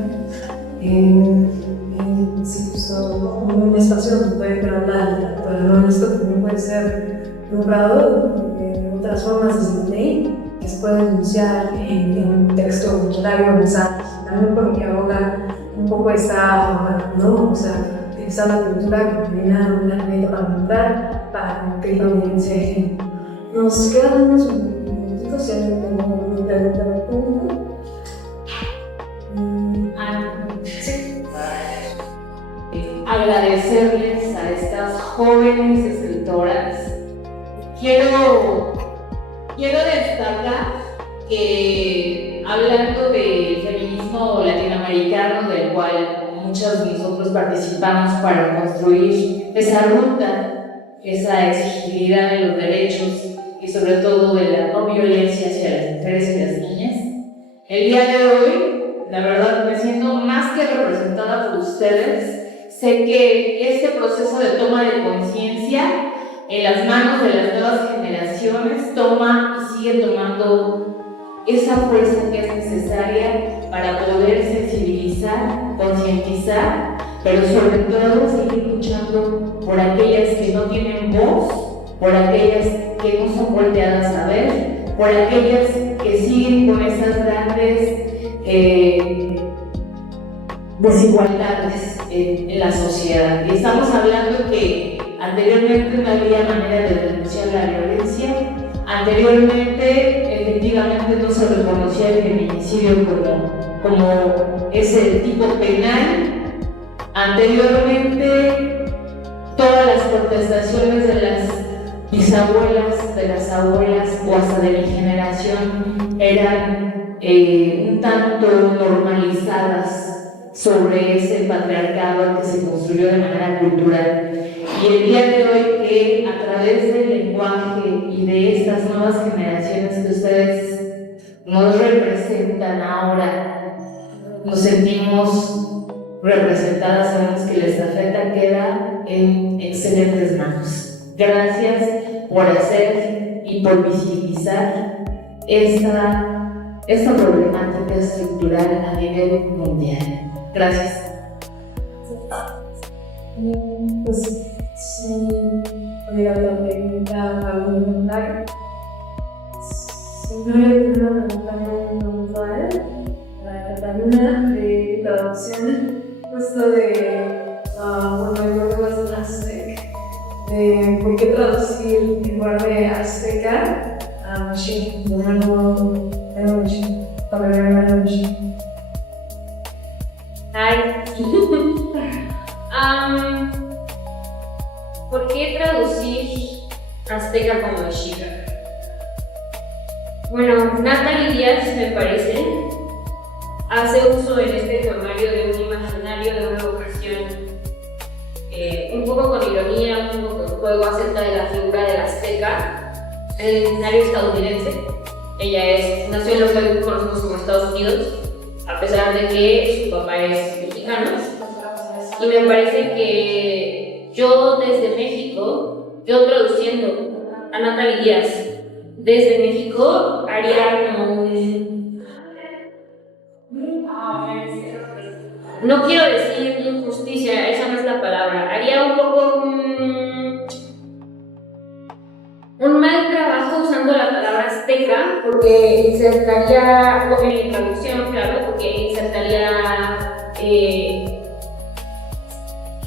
se puso un espacio donde puede hablar, pero no esto también puede ser logrado de otras formas desde ley que se puede denunciar en un texto literario mensaje, también porque aboga un poco esa, ¿no? O sea, utilizar la cultura como una herramienta parlamentar para que la violencia de género. Nos quedan unos minutitos, ya no tengo una pregunta de público. Sí. Agradecerles a estas jóvenes escritoras. Quiero destacar que hablando del feminismo latinoamericano, del cual muchos de nosotros participamos para construir esa ruta, esa exigibilidad de los derechos y sobre todo de la no violencia hacia las mujeres y las niñas, el día de hoy, la verdad, me siento más que representada por ustedes. Sé que este proceso de toma de conciencia en las manos de las nuevas generaciones toma y sigue tomando esa fuerza que es necesaria para poder sensibilizar, concientizar, pero sobre todo seguir luchando por aquellas que no tienen voz, por aquellas que no son volteadas a ver, por aquellas que siguen con esas grandes desigualdades en la sociedad. Y estamos hablando que anteriormente no había manera de denunciar la violencia, anteriormente efectivamente no se reconocía el feminicidio como ese tipo penal, anteriormente todas las contestaciones de las bisabuelas, de las abuelas o hasta de mi generación eran un tanto normalizadas sobre ese patriarcado que se construyó de manera cultural. Y el día de hoy que a través del lenguaje y de estas nuevas generaciones que ustedes nos representan ahora, nos sentimos representadas, sabemos que la estafeta queda en excelentes manos. Gracias por hacer y por visibilizar esta problemática estructural a nivel mundial. Gracias. Pues sí, podría la pregunta a algún comentario. Simplemente una pregunta muy puntual para Catalina de traducción, justo de problemas de Aztec, de por qué traducir en lugar de Azteca a Machine, de nuevo Machine, para ver Machine. ¿Por qué traducir azteca como mexica. Bueno, Natalie Díaz, me parece, hace uso en este poemario de un imaginario, de una vocación, un poco con ironía, un poco con juego acerca de la figura del azteca en el imaginario estadounidense. Ella nació en lo que hoy conocemos como Estados Unidos, a pesar de que su papá es mexicano. Y me parece que yo desde México, yo traduciendo a Natalie Díaz desde México, haría como un... No quiero decir injusticia, esa no es la palabra. Haría un poco un mal trabajo usando la palabra azteca, porque insertaría, en mi traducción, claro, porque insertaría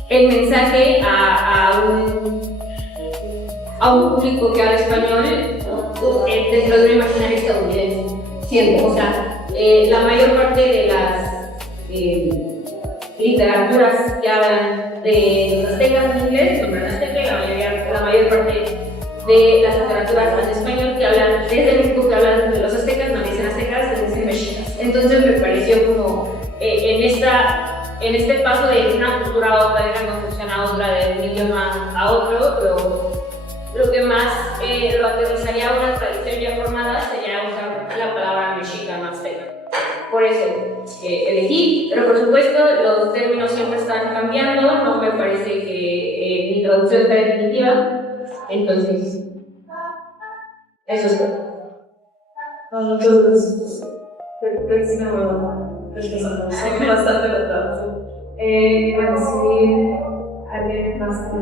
el mensaje a un público que habla español dentro de un imaginario estadounidense. Siempre, o sea, la mayor parte de las literaturas que hablan de los aztecas en inglés son en azteca, y la mayor parte de las literaturas en español que hablan desde México, que hablan de los aztecas, no dicen aztecas, dicen mexicas. Entonces me pareció como en este paso de una cultura a otra, de una construcción a otra, de un idioma a otro, lo que más lo aterrizaría a una tradición ya formada sería usar la palabra mexica, no azteca. Por eso elegí, pero por supuesto los términos siempre están cambiando, no me parece que mi traducción está definitiva, entonces eso es todo. Muchas gracias. Creo que sí me voy a bastante la traducción. Iba a decir alguien más de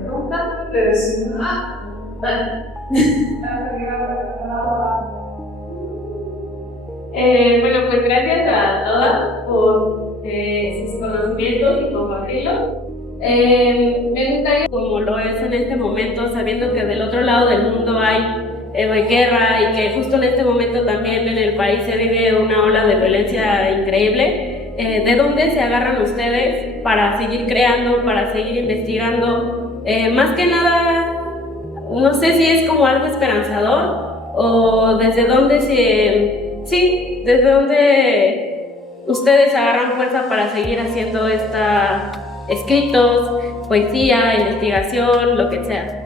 pregunta, pero si no. Bueno, pues gracias a todas por sus conocimientos y compartirlo. Me gustaría, como lo es en este momento, sabiendo que del otro lado del mundo hay guerra y que justo en este momento también en el país se vive una ola de violencia increíble, ¿de dónde se agarran ustedes para seguir creando, para seguir investigando? Más que nada, no sé si es como algo esperanzador o desde dónde desde dónde ustedes agarran fuerza para seguir haciendo escritos, poesía, investigación, lo que sea.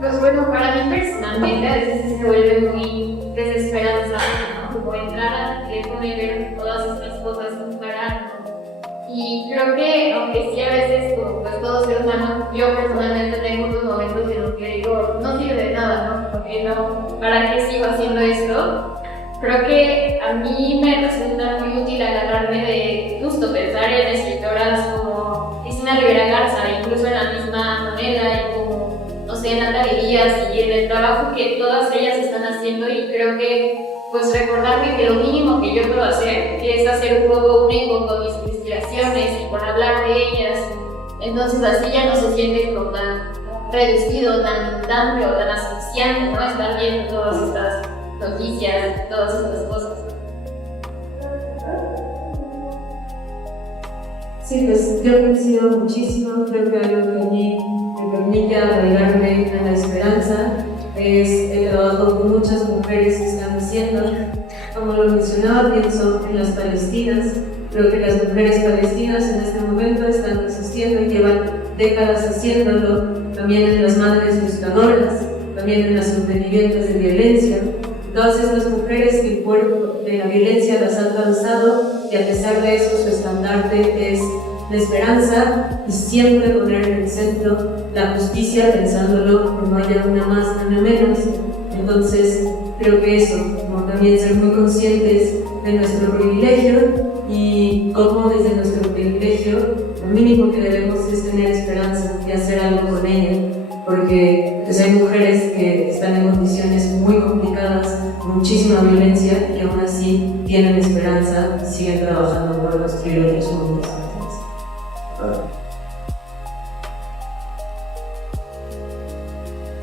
Pues bueno, para mí personalmente a veces se vuelve muy desesperanzado, ¿no? Como entrar al teléfono y ver todas estas cosas parar. Y creo que, aunque sí a veces, como pues todo ser humano, yo personalmente tengo unos momentos en los que digo, no sirve de nada, ¿no? Porque no, ¿para qué sigo haciendo esto? Creo que a mí me resulta muy útil agarrarme de justo pensar en escritoras como Cristina Rivera Garza, incluso en la misma novela, y como, no sé, Natalie Díaz, y en el trabajo que todas ellas están haciendo, y creo que pues recordarme que lo mínimo que yo puedo hacer es hacer un poco un eco con mis investigaciones y con hablar de ellas. Entonces así ya no se siente como tan reducido, tan amplio, tan asfixiante, ¿no? Estar viendo todas estas noticias, todas estas cosas. Sí, pues yo coincido muchísimo, creo que algo que a mí me permite arraigarme a la esperanza es el trabajo que muchas mujeres están haciendo. Como lo mencionaba, pienso en las palestinas. Creo que las mujeres palestinas en este momento están existiendo y llevan décadas haciéndolo, también en las madres buscadoras, también en las sobrevivientes de violencia. Todas estas mujeres que el cuerpo de la violencia las han cansado y a pesar de eso su estandarte es la esperanza y siempre poner en el centro la justicia, pensándolo que no haya una más, una menos. Entonces creo que eso, como también ser muy conscientes de nuestro privilegio y cómo desde nuestro privilegio lo mínimo que debemos es tener esperanza y hacer algo con ella, porque pues, hay mujeres que están en condiciones muy complicadas, con muchísima violencia y aún así tienen esperanza y siguen trabajando por construir otros mundos.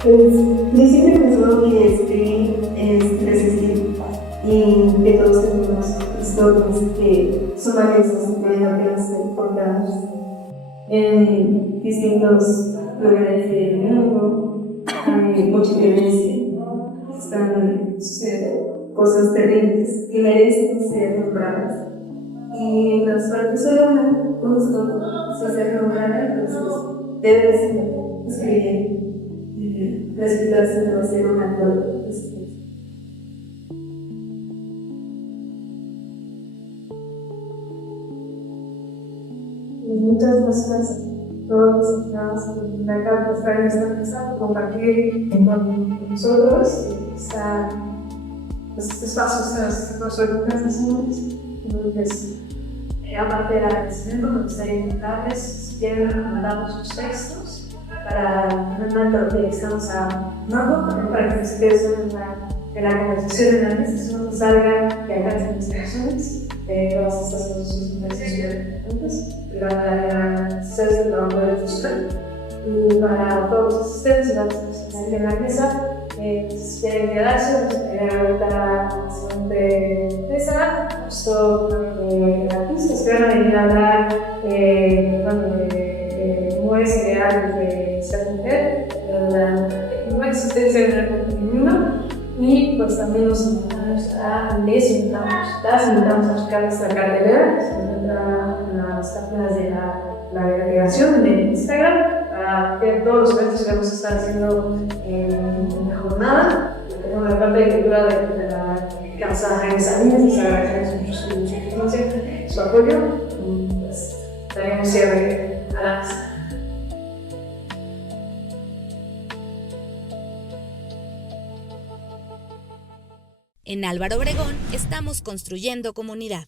Pues yo siempre he pensado que escribir es resistir y que todos tenemos historias que son varios los apenas encontrados en distintos lugares del mundo. Hay mucha violencia, están sucediendo cosas terribles que merecen ser nombradas. Y en las partes solas, justo se hace nombrar, entonces debes escribir. La situación debe ser un acuerdo. Muchas gracias a todos los invitados de acá por estar en esta mesa, por compartir con nosotros estos espacios, estas organizaciones. Entonces, aparte de agradecimiento, me gustaría invitarles, si quieren, mandamos sus textos para mandar lo que estamos a Norbo, para que ustedes en la conversación en la mesa, no salga que alcancen las personas, todas estas cosas son importantes. Ustedes que van a poder escuchar. Y para todos los asistentes y las personas en la mesa, si quieren quedarse, nos gustaría ahorita la siguiente mesa, justo la pista, esperan venir a hablar de cómo es crear de ser mujer, de la no existencia de la femenina. Y pues también les invitamos a buscar nuestra cartelera, se encuentra en las páginas de la delegación de Instagram, para ver todos los eventos que vamos a estar haciendo en la jornada. Tenemos la parte de cultura de la casa Jaime Salinas, les agradecemos mucho su asistencia, su apoyo, y pues daremos cierre a la mesa. En Álvaro Obregón estamos construyendo comunidad.